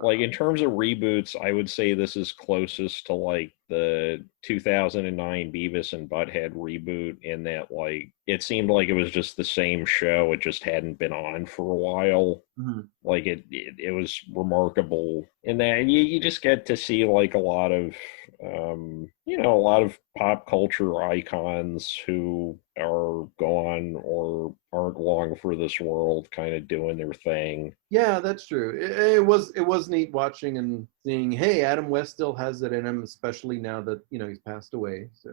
Like in terms of reboots, I would say this is closest to like the 2009 Beavis and Butthead reboot in that like it seemed like it was just the same show, it just hadn't been on for a while. mhm. Like it was remarkable in that you just get to see like a lot of a lot of pop culture icons who are gone or aren't long for this world kind of doing their thing. Yeah, that's true. It was neat watching and seeing. Hey, Adam West still has it in him, especially now that he's passed away. So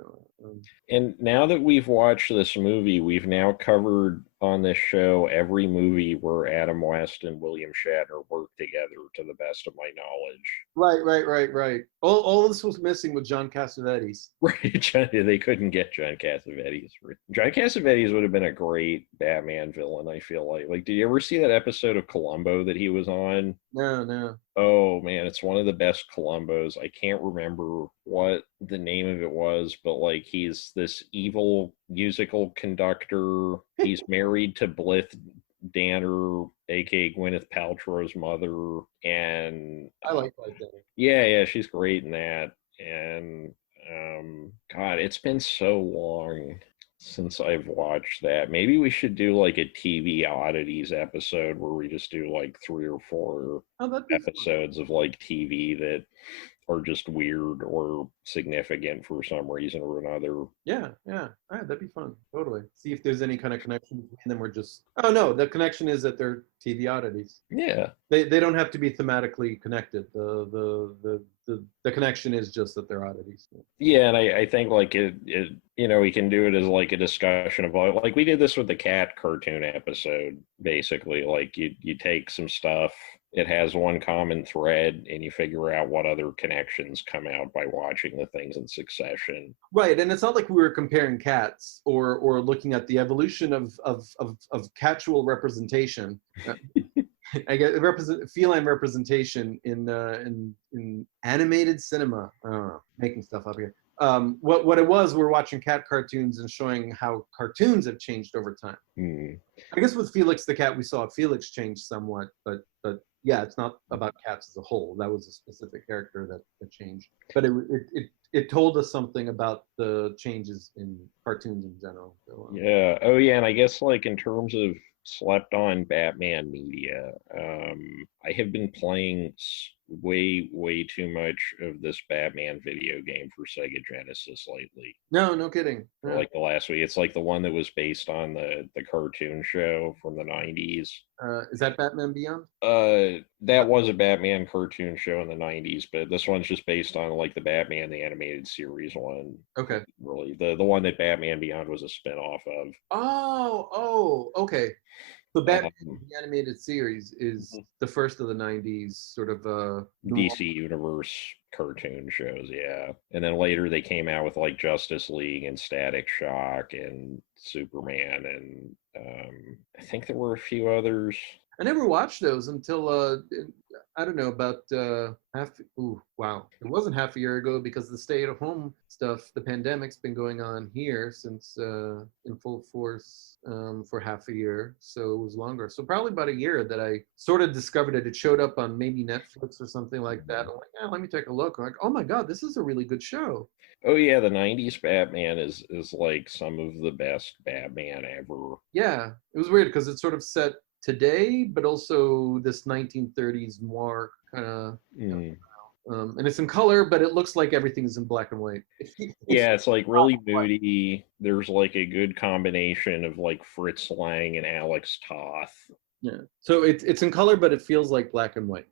And now that we've watched this movie, we've now covered on this show every movie where Adam West and William Shatner worked together to the best of my knowledge. right. All this was missing with John Cassavetes. Right, they couldn't get John Cassavetes. John Cassavetes would have been a great Batman villain, I feel like. Like, did you ever see that episode of Columbo that he was on? No, no. Oh man, it's one of the best Columbos. I can't remember what the name of it was, but like he's this evil musical conductor. He's married to Blythe Danner, aka Gwyneth Paltrow's mother, and I like that. yeah, she's great in that. And God, it's been so long since I've watched that. Maybe we should do like a TV oddities episode where we just do like 3 or 4 Oh, that'd be fun. episodes of like TV that are just weird or significant for some reason or another. Yeah. All right, that'd be fun. Totally. See if there's any kind of connection between them or just. Oh no, the connection is that they're TV oddities. Yeah. They don't have to be thematically connected. The connection is just that they're oddities. Yeah, and I think like we can do it as like a discussion of like we did this with the cat cartoon episode, basically. Like you take some stuff, it has one common thread, and you figure out what other connections come out by watching the things in succession. Right, and it's not like we were comparing cats or looking at the evolution of casual representation. I get feline representation in animated cinema. Making stuff up here. What it was, we're watching cat cartoons and showing how cartoons have changed over time. I guess with Felix the cat, we saw Felix change somewhat, but yeah, it's not about cats as a whole. That was a specific character that changed, but it told us something about the changes in cartoons in general. So, Yeah. Oh, yeah. And I guess like in terms of slept on Batman media, I have been playing way too much of this Batman video game for Sega Genesis lately. no kidding. For Yeah. like the last week, it's like the one that was based on the cartoon show from the 90s. Is that Batman Beyond? That was a Batman cartoon show in the 90s, but this one's just based on like the Batman the animated series one. Okay. Really, the one that Batman Beyond was a spin-off of. Oh, okay. The Batman Um, the animated series is the first of the '90s sort of DC Universe cartoon shows, yeah. And then later they came out with like Justice League and Static Shock and Superman, and I think there were a few others. I never watched those until I don't know about half. Ooh, wow! It wasn't half a year ago because the stay-at-home stuff, the pandemic's been going on here since in full force for half a year, so it was longer. So probably about a year that I sort of discovered it. It showed up on maybe Netflix or something like that. I'm like, let me take a look. I'm like, oh my god, this is a really good show. Oh yeah, the 90s Batman is like some of the best Batman ever. Yeah, it was weird because it's sort of set today, but also this 1930s noir kind of. And it's in color, but it looks like everything is in black and white. Yeah, it's like really moody. There's like a good combination of like Fritz Lang and Alex Toth. Yeah. So it's in color, but it feels like black and white.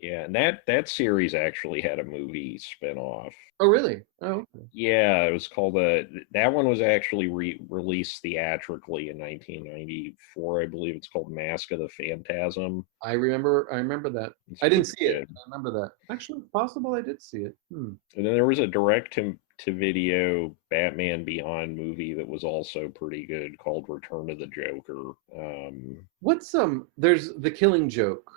Yeah, and that series actually had a movie spinoff. Oh, really? Oh, okay. Yeah, it was called that one was actually released theatrically in 1994. I believe it's called Mask of the Phantasm. I remember that. It's I didn't pretty see it. good. I remember that. Actually, it's possible I did see it. And then there was a direct to video Batman Beyond movie that was also pretty good called Return of the Joker. What's there's The Killing Joke,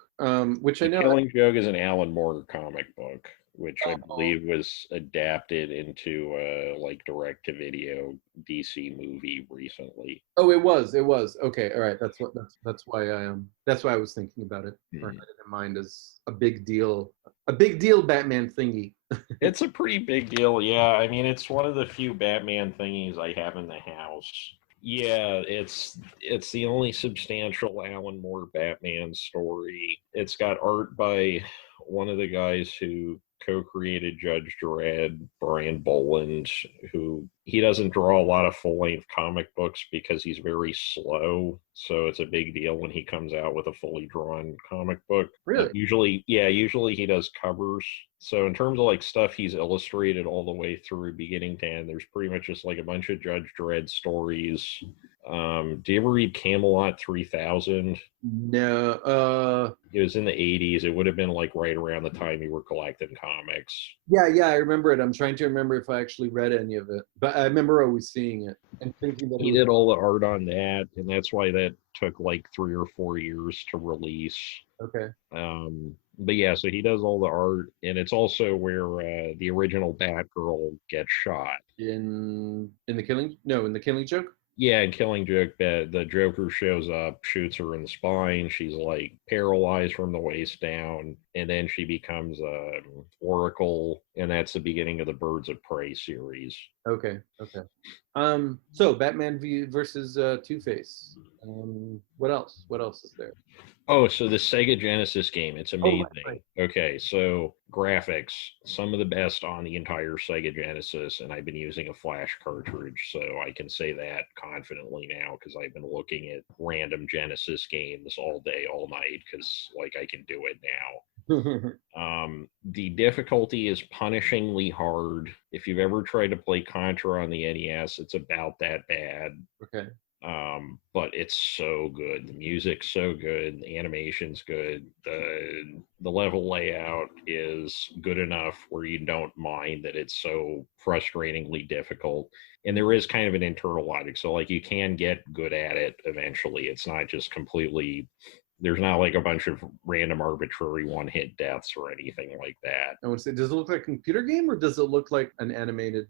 which I The know. Killing Joke is an Alan Moore comic book, which I Oh. believe was adapted into like direct to video DC movie recently. Oh, it was. Okay, all right. That's why I was thinking about it. Or had it in mind as a big deal Batman thingy. It's a pretty big deal. Yeah, I mean, it's one of the few Batman thingies I have in the house. Yeah, it's the only substantial Alan Moore Batman story. It's got art by one of the guys who co-created Judge Dredd, Brian Boland, who he doesn't draw a lot of full-length comic books because he's very slow. So it's a big deal when he comes out with a fully drawn comic book. Really? Usually he does covers. So in terms of like stuff he's illustrated all the way through beginning to end, there's pretty much just like a bunch of Judge Dredd stories. Do you ever read Camelot 3000? No. It was in the 80s. It would have been like right around the time you were collecting comics. Yeah, I remember it. I'm trying to remember if I actually read any of it, but I remember always seeing it and thinking that he did all the art on that, and that's why that took like 3 or 4 years to release. Okay. But yeah, so he does all the art, and it's also where the original Batgirl gets shot. In The Killing Joke? Yeah, in Killing Joke, the Joker shows up, shoots her in the spine. She's like paralyzed from the waist down, and then she becomes Oracle, and that's the beginning of the Birds of Prey series. Okay. So Batman versus Two-Face. What else? What else is there? Oh, so the Sega Genesis game, it's amazing. Oh, right. Okay, so graphics, some of the best on the entire Sega Genesis, and I've been using a flash cartridge, so I can say that confidently now because I've been looking at random Genesis games all day, all night, because like I can do it now. The difficulty is punishingly hard. If you've ever tried to play Contra on the NES, it's about that bad. Okay. But it's so good. The music's so good. The animation's good. The level layout is good enough where you don't mind that it's so frustratingly difficult. And there is kind of an internal logic. So like you can get good at it eventually. It's not just completely, there's not like a bunch of random arbitrary one-hit deaths or anything like that. I would say, does it look like a computer game or does it look like an animated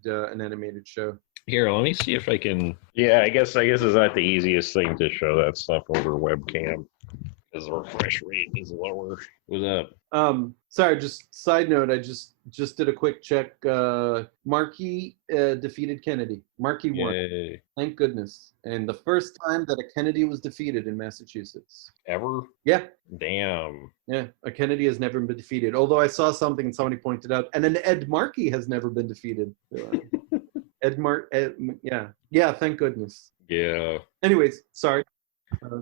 show? Here, let me see if I can. Yeah, I guess it's not the easiest thing to show that stuff over webcam because the refresh rate is lower. What's up? Sorry, just side note, I just did a quick check. Markey defeated Kennedy. Markey won. Yay. Thank goodness. And the first time that a Kennedy was defeated in Massachusetts. Ever? Yeah. Damn. Yeah, a Kennedy has never been defeated. Although I saw something and somebody pointed out, and then Ed Markey has never been defeated. Yeah, thank goodness. Yeah. Anyways, sorry.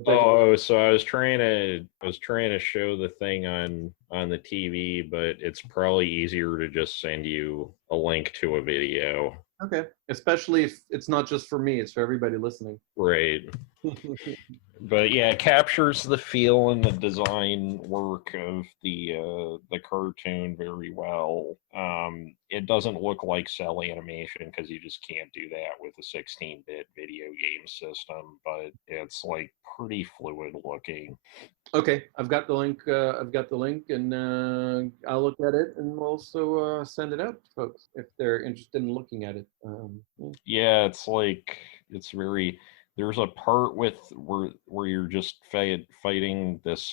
So I was trying to show the thing on the TV, but it's probably easier to just send you a link to a video. Okay, especially if it's not just for me; it's for everybody listening. Right. But yeah, it captures the feel and the design work of the cartoon very well. It doesn't look like cell animation because you just can't do that with a 16-bit video game system, but it's like pretty fluid looking. Okay, I've got the link. And I'll look at it, and we'll also send it out to folks if they're interested in looking at it. Yeah, it's like it's very. There's a part with where you're just fighting this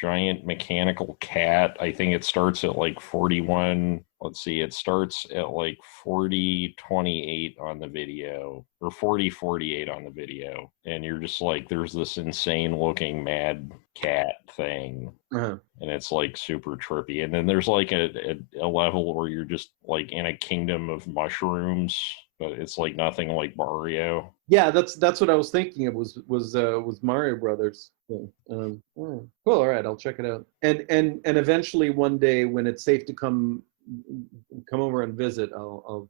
giant mechanical cat. I think it starts at like 41. Let's see, it starts at like 40:28 on the video, or 40:48 on the video, and you're just like, there's this insane looking mad cat thing, Uh-huh. and it's like super trippy. And then there's like a level where you're just like in a kingdom of mushrooms, but it's like nothing like Mario. Yeah, that's what I was thinking. It was Mario Brothers. Yeah. Cool. All right, I'll check it out. And eventually one day when it's safe to come over and visit, I'll.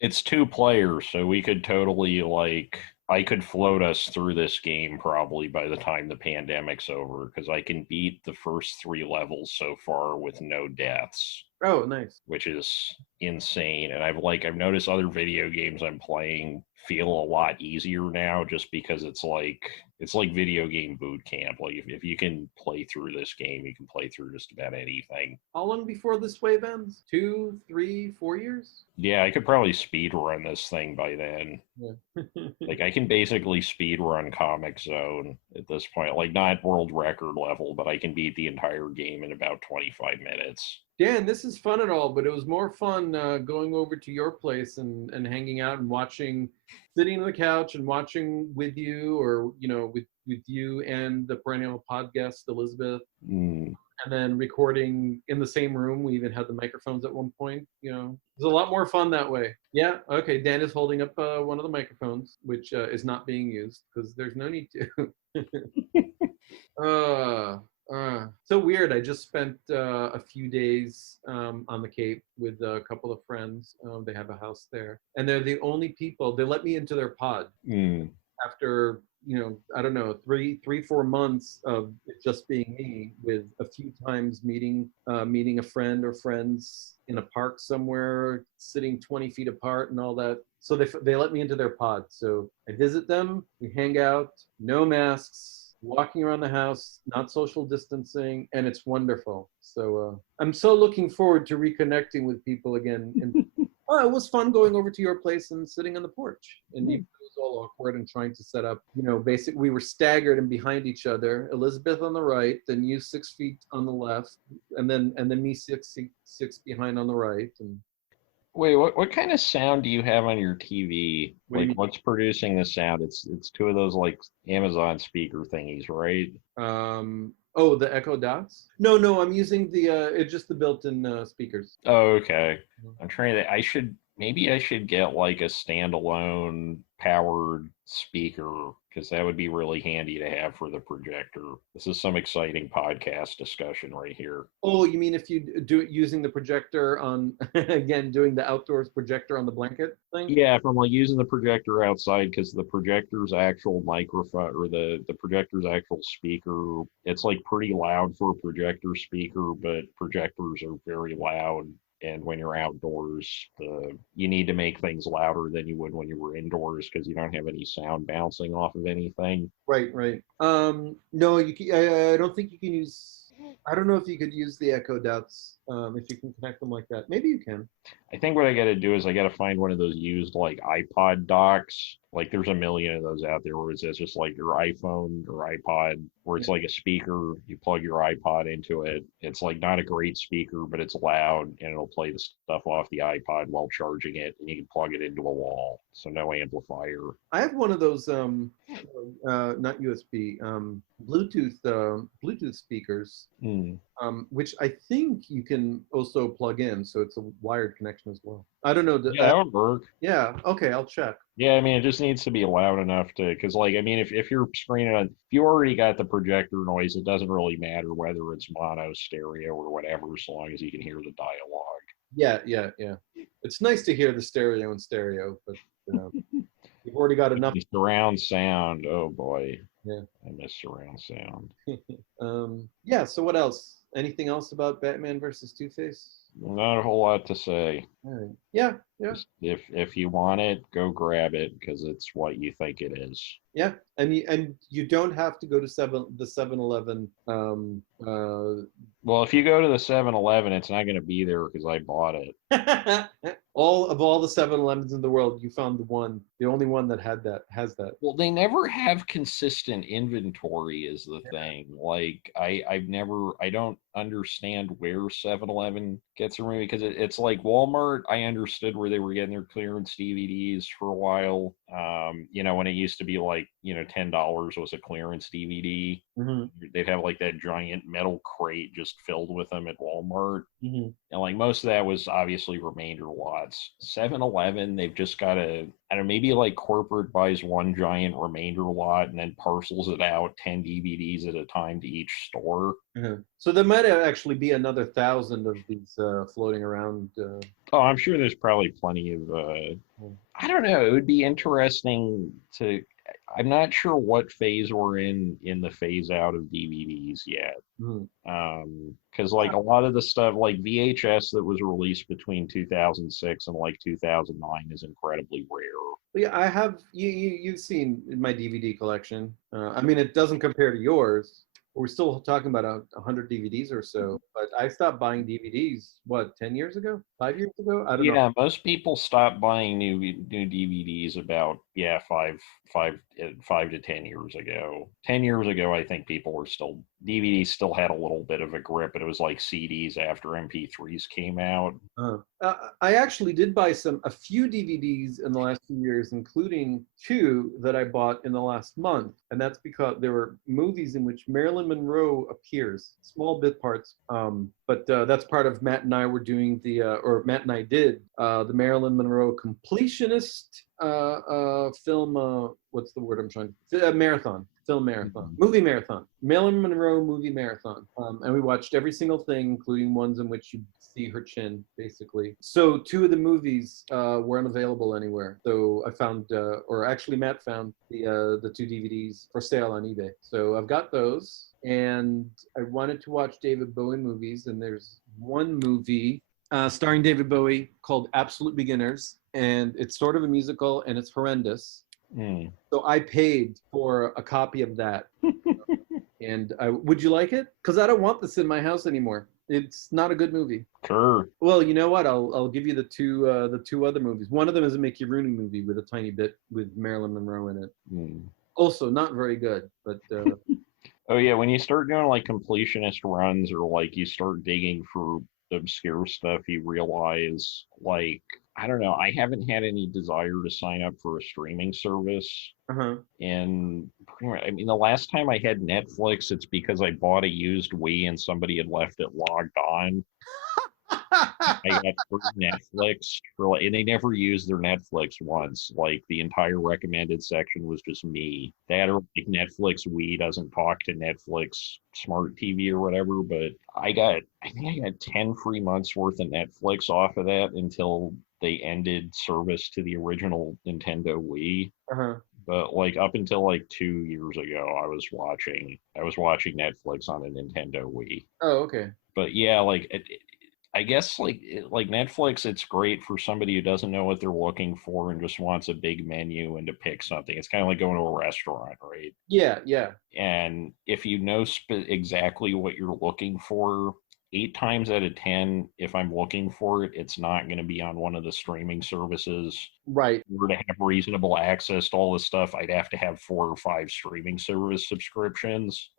It's two players, so we could totally like, I could float us through this game probably by the time the pandemic's over, because I can beat the first three levels so far with no deaths, Oh, nice. which is insane. And I've noticed other video games I'm playing feel a lot easier now, just because it's like video game boot camp. Like if you can play through this game, you can play through just about anything. How long before this wave ends? 2, 3, 4 years? Yeah, I could probably speed run this thing by then. Yeah. Like I can basically speed run Comic Zone at this point. Like not world record level, but I can beat the entire game in about 25 minutes. Dan, this is fun and all, but it was more fun going over to your place and hanging out and watching, sitting on the couch and watching with you, or with you and the perennial pod guest Elizabeth, Mm. and then recording in the same room. We even had the microphones at one point. It was a lot more fun that way. Yeah. Okay. Dan is holding up one of the microphones, which is not being used because there's no need to. So weird. I just spent a few days on the Cape with a couple of friends. They have a house there, and they're the only people. They let me into their pod after I don't know, 4 months of it just being me, with a few times meeting a friend or friends in a park somewhere, sitting 20 feet apart and all that. So they let me into their pod. So I visit them. We hang out. No masks. Walking around the house, not social distancing, and it's wonderful. So I'm so looking forward to reconnecting with people again. And it was fun going over to your place and sitting on the porch. And it was all awkward and trying to set up, basically we were staggered and behind each other. Elizabeth on the right, then you 6 feet on the left, and then me six behind on the right. And Wait, what kind of sound do you have on your TV? what do you Like, what's producing the sound? It's two of those like Amazon speaker thingies, right? mean? Oh, the Echo Dots? No, I'm using the it's just the built-in speakers. Oh, okay. I'm trying to. Maybe I should get like a standalone powered speaker, because that would be really handy to have for the projector. This is some exciting podcast discussion right here. Oh, you mean if you do it using the projector on, again, doing the outdoors projector on the blanket thing? Yeah, if I'm like using the projector outside, because the projector's actual microphone, or the projector's actual speaker, it's like pretty loud for a projector speaker, but projectors are very loud. And when you're outdoors, you need to make things louder than you would when you were indoors, because you don't have any sound bouncing off of anything. Right. No, I don't think you can use. I don't know if you could use the Echo Dots if you can connect them like that. Maybe you can. I think what I got to do is I got to find one of those used like iPod docks. Like there's a million of those out there where it's just like your iPhone or iPod, where it's like a speaker. You plug your iPod into it. It's like not a great speaker, but it's loud, and it'll play the stuff off the iPod while charging it, and you can plug it into a wall. So no amplifier. I have one of those not USB, Bluetooth speakers, which I think you can also plug in, so it's a wired connection as well. I don't know. Yeah, that would work. Yeah. Okay, I'll check. Yeah, I mean, it just needs to be loud enough to, because, like, I mean, if you're screening on, if you already got the projector noise, it doesn't really matter whether it's mono, stereo, or whatever, so long as you can hear the dialogue. Yeah. It's nice to hear the stereo in stereo, but you've already got enough. Surround sound. Oh boy. Yeah. I miss surround sound. Yeah. So what else? Anything else about Batman versus Two-Face? Not a whole lot to say. All right. Yeah. Just if you want it, go grab it, because it's what you think it is. Yeah, and you don't have to go to the 7-Eleven. Well, if you go to the 7-Eleven, it's not going to be there because I bought it. All the 7-Elevens in the world, you found the one The only one that has that. Well, they never have consistent inventory is the thing. Like I don't understand where 7-Eleven gets their movie because it's like Walmart. I understood where they were getting their clearance DVDs for a while. When it used to be like, $10 was a clearance DVD. Hmm. They'd have like that giant metal crate just filled with them at Walmart. Hmm. And like most of that was obviously remainder lots. 7-Eleven, they've just got to, I don't know, maybe like corporate buys one giant remainder lot and then parcels it out 10 DVDs at a time to each store. So there might actually be another 1,000 of these floating around. Oh, I'm sure there's probably plenty of, I don't know. It would be interesting to, I'm not sure what phase we're in the phase out of DVDs yet. Mhm. Because like a lot of the stuff like VHS that was released between 2006 and like 2009 is incredibly rare. Yeah, I have you've seen my DVD collection. I mean, it doesn't compare to yours. We're still talking about 100 DVDs or so, but I stopped buying DVDs, what, 10 years ago? 5 years ago? I don't know. Yeah, most people stop buying new DVDs about, yeah, 5 to 10 years ago. 10 years ago, I think people were still DVDs still had a little bit of a grip, but it was like CDs after MP3s came out. I actually did buy a few DVDs in the last few years, including two that I bought in the last month, and that's because there were movies in which Marilyn Monroe appears, small bit parts. But that's part of Matt and I were doing or Matt and I did the Marilyn Monroe completionist film. What's the word I'm trying to? Marathon. Film marathon, movie marathon, Marilyn Monroe movie marathon, and we watched every single thing, including ones in which you see her chin, basically. So two of the movies weren't available anywhere. So I found, or actually Matt found the two DVDs for sale on eBay. So I've got those, and I wanted to watch David Bowie movies, and there's one movie starring David Bowie called Absolute Beginners, and it's sort of a musical, and it's horrendous. So I paid for a copy of that. And would you like it? Because I don't want this in my house anymore. It's not a good movie. Sure. Well, you know what? I'll give you the two other movies. One of them is a Mickey Rooney movie with a tiny bit with Marilyn Monroe in it. Also, not very good, but. Oh yeah, when you start doing like completionist runs or like you start digging for obscure stuff, you realize like I don't know, I haven't had any desire to sign up for a streaming service. And I mean, the last time I had Netflix, it's because I bought a used Wii and somebody had left it logged on. I got free Netflix and they never used their Netflix once. Like the entire recommended section was just me. That or like Netflix Wii doesn't talk to Netflix Smart TV or whatever. But I think I got 10 free months worth of Netflix off of that until they ended service to the original Nintendo Wii. But like up until like 2 years ago, I was watching Netflix on a Nintendo Wii. Oh, okay. But yeah, like I guess like Netflix, it's great for somebody who doesn't know what they're looking for and just wants a big menu and to pick something. It's kind of like going to a restaurant, right? Yeah, yeah. And if you know exactly what you're looking for, 8 times out of 10, if I'm looking for it, it's not going to be on one of the streaming services. Right. If we were to have reasonable access to all this stuff, I'd have to have 4 or 5 streaming service subscriptions.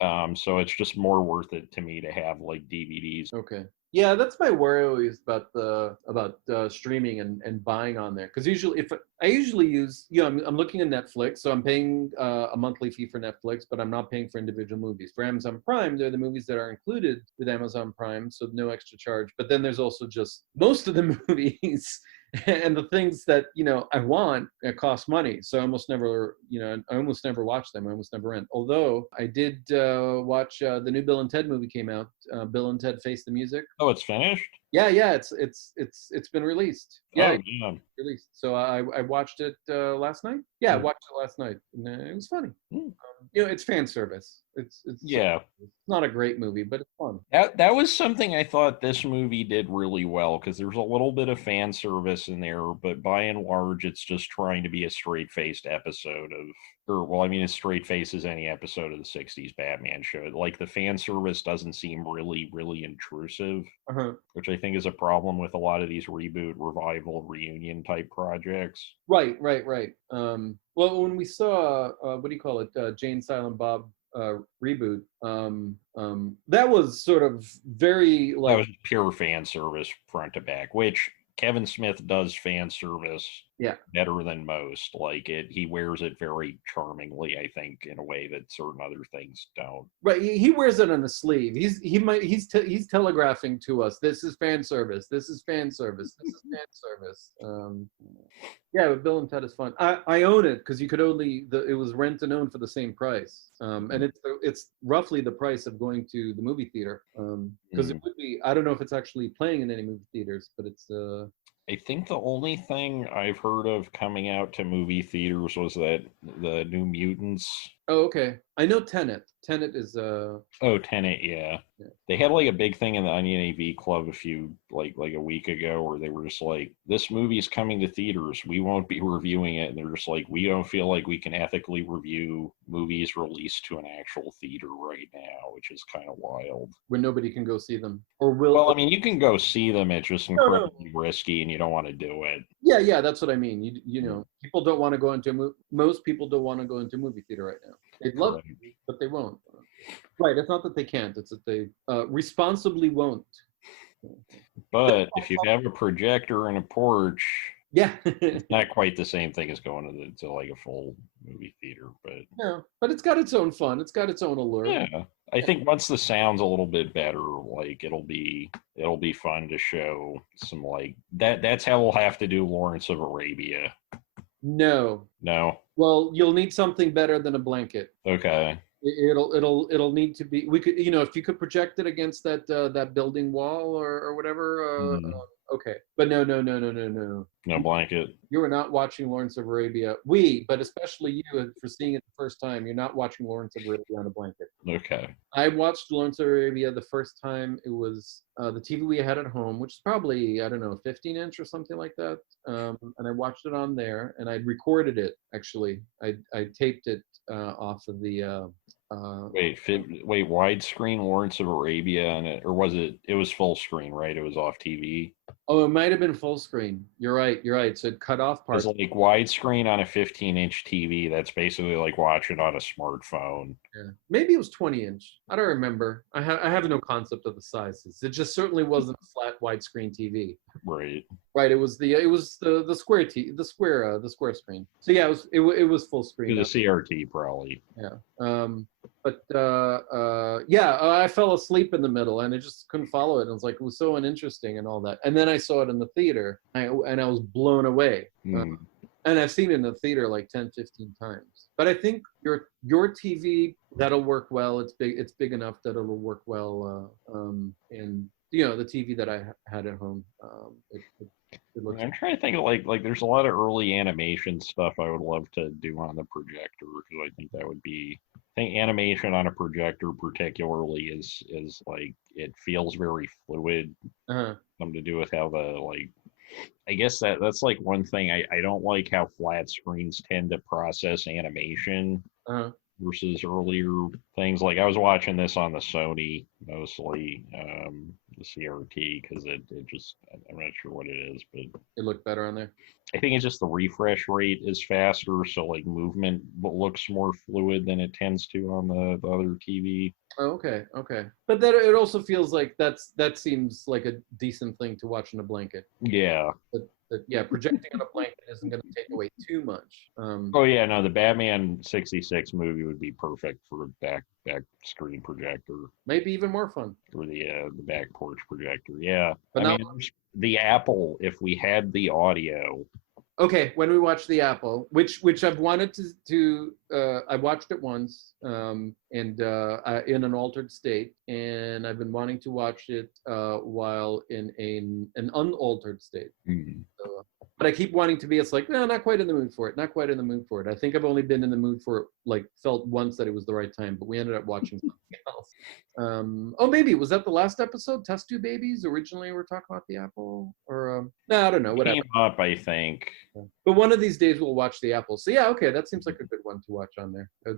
Yeah. So it's just more worth it to me to have like DVDs. Okay. Yeah, that's my worry always about streaming and buying on there. Because usually, if I usually use, I'm looking at Netflix, so I'm paying a monthly fee for Netflix, but I'm not paying for individual movies. For Amazon Prime, they're the movies that are included with Amazon Prime, so no extra charge. But then there's also just most of the movies and the things that I want cost money, so I almost never watch them. I almost never rent. Although I did watch the new Bill and Ted movie came out. Bill and Ted Face the Music. Oh, it's finished? Yeah, it's been released. Yeah, oh, released. So I watched it last night. Yeah, I watched it last night, and it was funny. It's fan service. It's yeah. It's not a great movie, but it's fun. That was something I thought this movie did really well because there's a little bit of fan service in there, but by and large, it's just trying to be a straight-faced episode or well, I mean, as straight face as any episode of the '60s Batman should. Like the fan service doesn't seem really, really intrusive, Uh-huh. which I think is a problem with a lot of these reboot, revival, reunion type projects. Right, right, right. Well, when we saw what do you call it, Jane Silent Bob reboot, that was sort of very That like, was pure fan service front to back, which Kevin Smith does fan service yeah. better than most. Like he wears it very charmingly, I think, in a way that certain other things don't. Right, he wears it on his sleeve. He's telegraphing to us. This is fan service. This is fan service. This is fan service. Yeah, but Bill and Ted is fun. I own it because you could only it was rent and own for the same price, and it's roughly the price of going to the movie theater. Because it would be, I don't know if it's actually playing in any movie theaters, but it's I think the only thing I've heard of coming out to movie theaters was that the New Mutants. Oh, okay. I know Tenet. Tenet is Oh, Tenet, yeah. They had like a big thing in the Onion AV Club a few like a week ago where they were just like, this movie's coming to theaters. We won't be reviewing it. And they're just like, we don't feel like we can ethically review movies released to an actual theater right now, which is kind of wild. where nobody can go see them. Or will Well, I mean, you can go see them. It's just incredibly risky, and you don't want to do it. Yeah, that's what I mean. You know, people don't want to go into most people don't want to go into a movie theater right now. They'd love to, but they won't. Right. It's not that they can't. It's that they responsibly won't. But if you have a projector and a porch, Yeah. it's not quite the same thing as going to like a full movie theater. But Yeah, but it's got its own fun. It's got its own allure. yeah, I think once the sound's a little bit better, like it'll be fun to show some like that. That's how we'll have to do Lawrence of Arabia. No. Well, you'll need something better than a blanket. Okay. It'll need to be. We could, if you could project it against that building wall or whatever. Okay, but no. No blanket. You are not watching Lawrence of Arabia. But especially you, for seeing it the first time, you're not watching Lawrence of Arabia on a blanket. Okay. I watched Lawrence of Arabia the first time. It was the TV we had at home, which is probably, I don't know, 15-inch or something like that. And I watched it on there, and I recorded it, actually. I taped it off of the... wait, widescreen Lawrence of Arabia, or was it? It was full screen, right? It was off TV. Oh, it might have been full screen. You're right. So it cut off parts. It's like widescreen on a 15-inch TV. That's basically like watching on a smartphone. Yeah. Maybe it was 20-inch. I don't remember. I have no concept of the sizes. It just certainly wasn't a flat widescreen TV. Right. Right. It was the square the square screen. So yeah, it was full screen. The CRT probably. Yeah. I fell asleep in the middle and I just couldn't follow it. And it was like, it was so uninteresting and all that. And then I saw it in the theater and I was blown away. And I've seen it in the theater like 10, 15 times. But I think your TV, that'll work well. It's big enough that it'll work well. And the TV that I had at home, it looks. I'm trying to think of like there's a lot of early animation stuff I would love to do on the projector because I think that would be. I think animation on a projector particularly is like it feels very fluid. Something to do with how the like. I guess that's like one thing I don't like how flat screens tend to process animation versus earlier things. Like I was watching this on the Sony mostly, the CRT because it just I'm not sure what it is, but it looked better on there. I think it's just the refresh rate is faster, so like movement looks more fluid than it tends to on the other TV. Oh, okay. But that it also feels like that seems like a decent thing to watch in a blanket. Yeah. But projecting on a blanket isn't going to take away too much. Oh yeah, no, the Batman '66 movie would be perfect for a back screen projector. Maybe even more fun. For the back porch projector, yeah. But I mean, the Apple, if we had the audio. Okay, when we watch the Apple, which I've wanted to I watched it once, and in an altered state, and I've been wanting to watch it while in an unaltered state. Mm-hmm. So But I keep wanting to be. It's like, no, not quite in the mood for it. Not quite in the mood for it. I think I've only been in the mood for it, like felt once that it was the right time. But we ended up watching something else. Oh, maybe was that the last episode? Test tube babies. Originally, we were talking about the Apple, or no, I don't know. Whatever. Came up, I think. But one of these days we'll watch the Apple. So yeah, okay, that seems like a good one to watch on there. That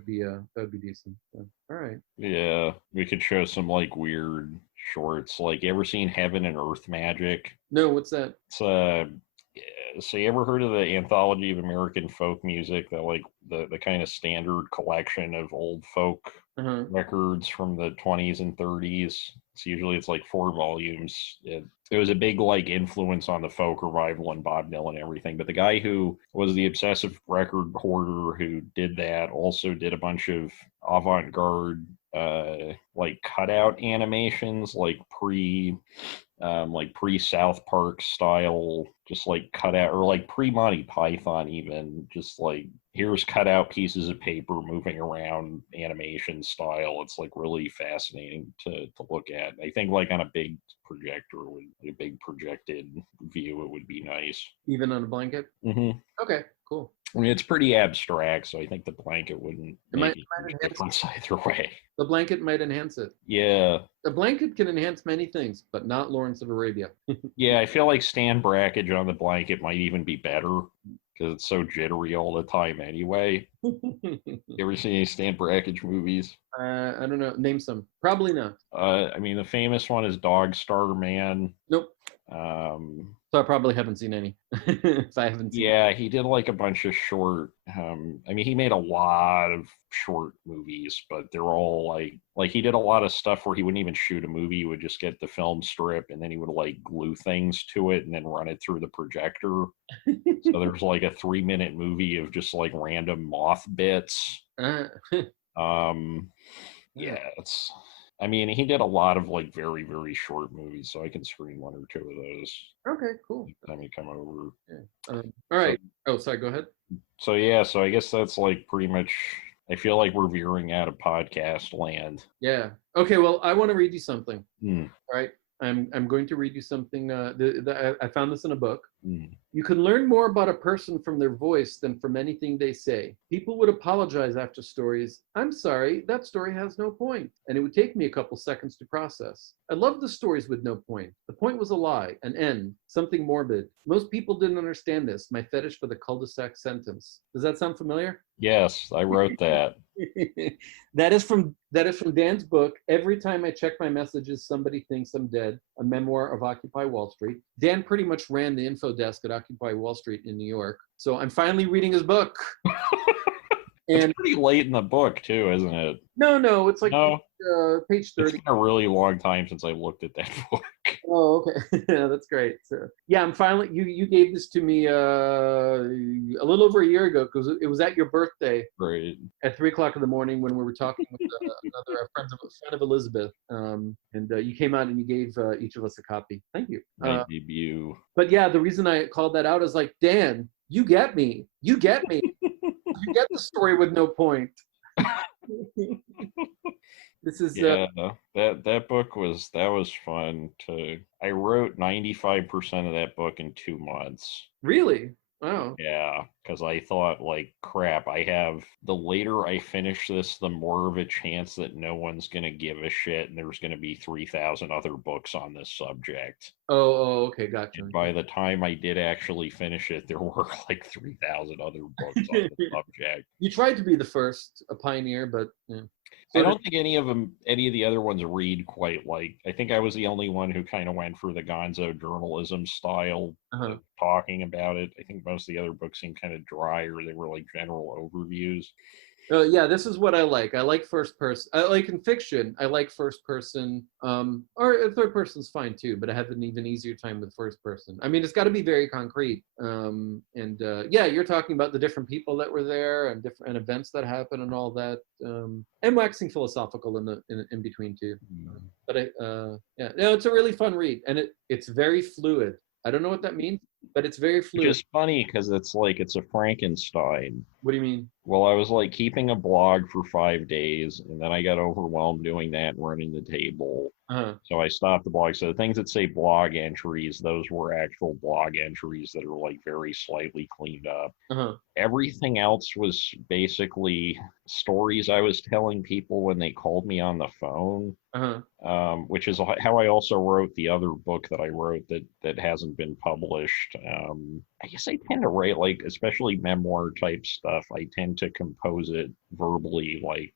would be decent. So, all right. Yeah, we could show some like weird shorts. Like, you ever seen Heaven and Earth Magic? No, what's that? It's so you ever heard of the Anthology of American Folk Music, that like the kind of standard collection of old folk records from the 20s and 30s? It's like 4 volumes. It was a big like influence on the folk revival and Bob Dylan and everything. But the guy who was the obsessive record hoarder who did that also did a bunch of avant-garde like cutout animations, like pre South Park style, just like cut out, or like pre Monty Python even, just like here's cut out pieces of paper moving around animation style. It's like really fascinating to look at. I think like on a big projector, a big projected view, it would be nice. Even on a blanket? Mm-hmm. Okay, cool. I mean, it's pretty abstract, so I think the blanket wouldn't make a difference either way. The blanket might enhance it. Yeah. The blanket can enhance many things, but not Lawrence of Arabia. Yeah, I feel like Stan Brakhage on the blanket might even be better because it's so jittery all the time anyway. You ever seen any Stan Brakhage movies? I don't know. Name some. Probably not. I mean, the famous one is Dog Star Man. Nope. So I probably haven't seen any. If I haven't seen Yeah, he did like a bunch of short. I mean, he made a lot of short movies, but they're all like he did a lot of stuff where he wouldn't even shoot a movie. He would just get the film strip and then he would like glue things to it and then run it through the projector. So there's like a 3-minute movie of just like random moth bits. Yeah, I mean, he did a lot of like very, very short movies, so I can screen 1 or 2 of those. Okay, cool. Let me come over. Yeah. All right. Sorry, go ahead. So yeah, so I guess that's like pretty much. I feel like we're veering out of podcast land. Yeah. Okay. Well, I want to read you something. All right. I'm going to read you something. I found this in a book. Mm. You can learn more about a person from their voice than from anything they say. People would apologize after stories. I'm sorry, that story has no point. And it would take me a couple seconds to process. I loved the stories with no point. The point was a lie, an end, something morbid. Most people didn't understand this, my fetish for the cul-de-sac sentence. Does that sound familiar? Yes, I wrote that. That is from Dan's book. Every time I check my messages, somebody thinks I'm dead. A memoir of Occupy Wall Street. Dan pretty much ran the info desk at Occupy Wall Street in New York. So I'm finally reading his book. And it's pretty late in the book too, isn't it? No, it's like page 30. It's been a really long time since I looked at that book. Oh, okay. Yeah, that's great. So, yeah, I'm finally. You gave this to me a little over a year ago because it was at your birthday. Right. At 3:00 in the morning when we were talking with another friend of Elizabeth, and you came out and you gave each of us a copy. Thank you. My debut. But yeah, the reason I called that out is like, Dan, you get me. You get me. You get the story with no point. This is that book was fun I wrote 95% of that book in 2 months. Really? Wow. Yeah, because I thought like crap, the later I finish this, the more of a chance that no one's gonna give a shit and there's gonna be 3,000 other books on this subject. Oh, okay, gotcha. And by the time I did actually finish it, there were like 3,000 other books on the subject. You tried to be the first, a pioneer, but yeah. I don't think any of the other ones read quite like. I think I was the only one who kind of went for the gonzo journalism style of talking about it. I think most of the other books seemed kind of dry, or they were like general overviews. Yeah, this is what I like. I like first person. I like in fiction. I like first person. Or third person's fine too, but I have an even easier time with first person. I mean, it's got to be very concrete. Yeah, you're talking about the different people that were there and different events that happen and all that. And waxing philosophical in between too. But yeah, no, it's a really fun read, and it's very fluid. I don't know what that means, but it's very fluid. Which is funny because it's like it's a Frankenstein. What do you mean? Well, I was like keeping a blog for 5 days, and then I got overwhelmed doing that and running the table. Uh-huh. So I stopped the blog. So the things that say blog entries, those were actual blog entries that are like very slightly cleaned up. Uh-huh. Everything else was basically stories I was telling people when they called me on the phone, Uh-huh. which is how I also wrote the other book that I wrote that hasn't been published. I guess I tend to write like, especially memoir type stuff. I tend to compose it verbally, like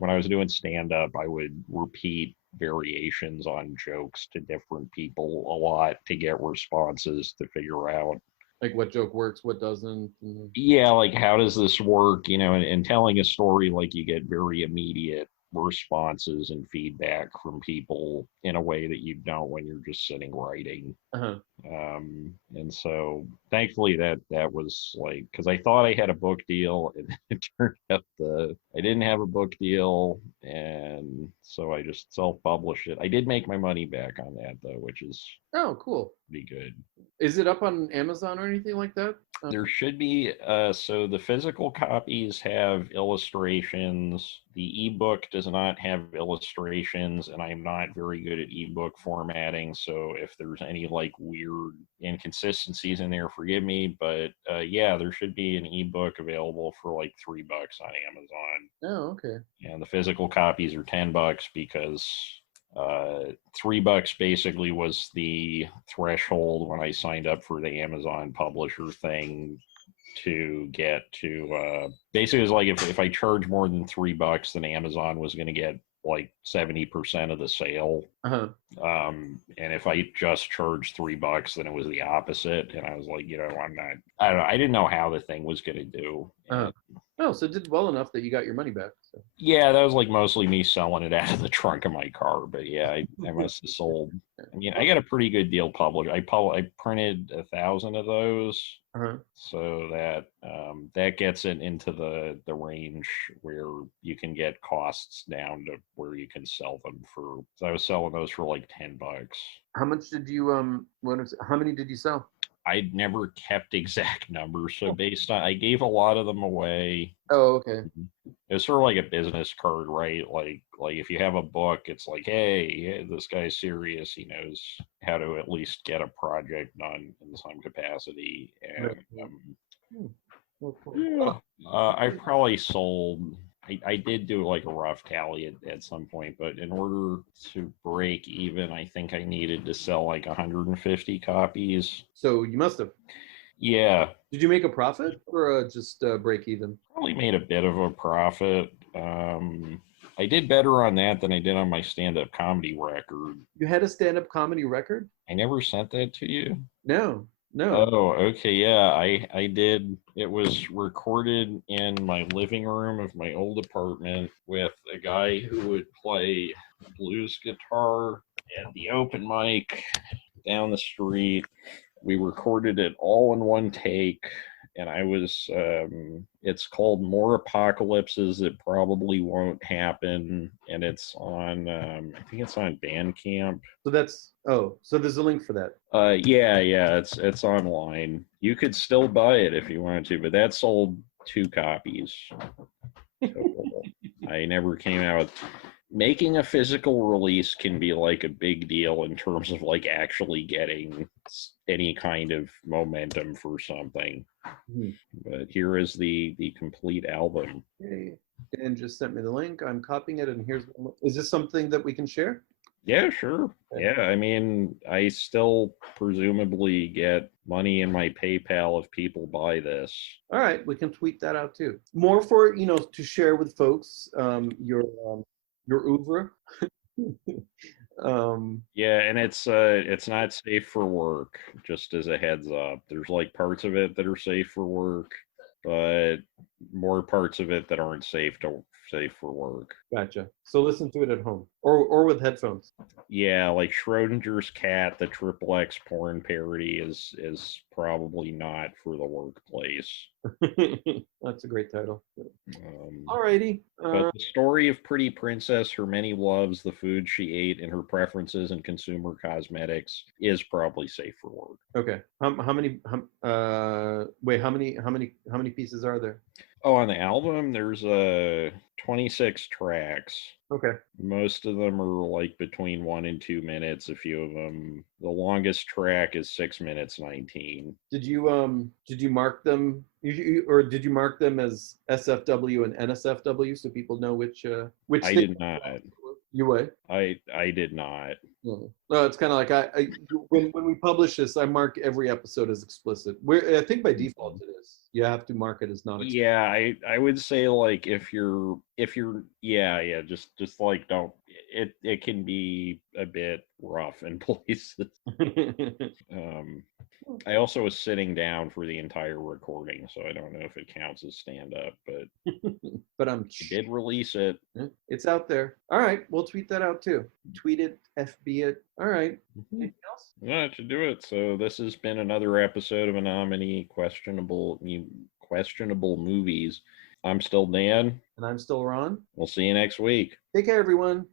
when I was doing stand up, I would repeat variations on jokes to different people a lot to get responses to figure out, Like what joke works, what doesn't. yeah, like how does this work, and telling a story, like you get very immediate responses and feedback from people in a way that you don't when you're just sitting writing. Uh-huh. And so thankfully that was like, because I thought I had a book deal, and it turned out I didn't have a book deal, and so I just self-published it. I did make my money back on that though, which is Oh, cool. pretty good. Is it up on Amazon or anything like that? There should be, so the physical copies have illustrations. The ebook does not have illustrations, and I'm not very good at ebook formatting. So if there's any like weird inconsistencies in there, forgive me. But yeah, there should be an ebook available for like $3 on Amazon. Oh, okay. And the physical copies are $10 because $3 basically was the threshold when I signed up for the Amazon publisher thing to get to basically, it was like if I charge more than $3, then Amazon was going to get like 70% of the sale. Uh-huh. And if I just charged $3, then it was the opposite. And I was like, I don't know, I didn't know how the thing was going to do. Uh-huh. Oh, so it did well enough that you got your money back. So. Yeah, that was like mostly me selling it out of the trunk of my car. But yeah, I must have sold. I mean, I got a pretty good deal published. I printed 1,000 of those, Uh-huh. so that gets it into the range where you can get costs down to where you can sell them for. So I was selling those for like $10. How much did you how many did you sell? I'd never kept exact numbers, so based on, I gave a lot of them away. Oh, okay. It's sort of like a business card, right? Like if you have a book, it's like, hey, this guy's serious. He knows how to at least get a project done in some capacity. And Well, cool. yeah, I probably sold. I did do like a rough tally at some point, but in order to break even, I think I needed to sell like 150 copies. So you must have. Yeah, Did you make a profit or just break even? probably made a bit of a profit. I did better on that than I did on my stand-up comedy record. You had a stand-up comedy record? I never sent that to you. No, no. Oh, okay, yeah, I did. It was recorded in my living room of my old apartment with a guy who would play blues guitar at the open mic down the street. We recorded it all in one take, and I was it's called More Apocalypses That Probably Won't Happen, and it's on I think it's on Bandcamp. So there's a link for that. Yeah, it's online. You could still buy it if you wanted to, but that sold 2 copies. I never came out with. Making a physical release can be like a big deal in terms of like actually getting any kind of momentum for something. Mhm. But here is the complete album. Okay. Dan just sent me the link. I'm copying it, and is this something that we can share? Yeah, sure. Yeah, I mean, I still presumably get money in my PayPal if people buy this. All right, we can tweet that out too. More for to share with folks your oeuvre. Yeah, and it's not safe for work, just as a heads up. There's like parts of it that are safe for work, but more parts of it that aren't safe for work. Gotcha. So listen to it at home or with headphones. Yeah, like Schrodinger's cat, the Triple X porn parody is probably not for the workplace. That's a great title. Um, Alrighty. but the story of Pretty Princess, her many loves, the food she ate, and her preferences in consumer cosmetics is probably safe for work. Okay. How many? Wait. How many pieces are there? Oh, on the album, there's 26 tracks. Okay. Most of them are like between 1 and 2 minutes. A few of them, the longest track is 6 minutes 19. Did you mark them? Or did you mark them as SFW and NSFW so people know which I thing? did not. You would. I did not. No, it's kind of like when we publish this, I mark every episode as explicit. I think by default it is. You have to mark it as not explicit. Yeah, I would say like if you're yeah, just like don't it can be a bit rough in places. I also was sitting down for the entire recording, so I don't know if it counts as stand up, but But I did release it. it's out there. All right, we'll tweet that out too. Tweet it, FB it. All right. Anything else? Yeah, to do it. So this has been another episode of Anomaly Questionable Movies. I'm still Dan. And I'm still Ron. We'll see you next week. Take care, everyone.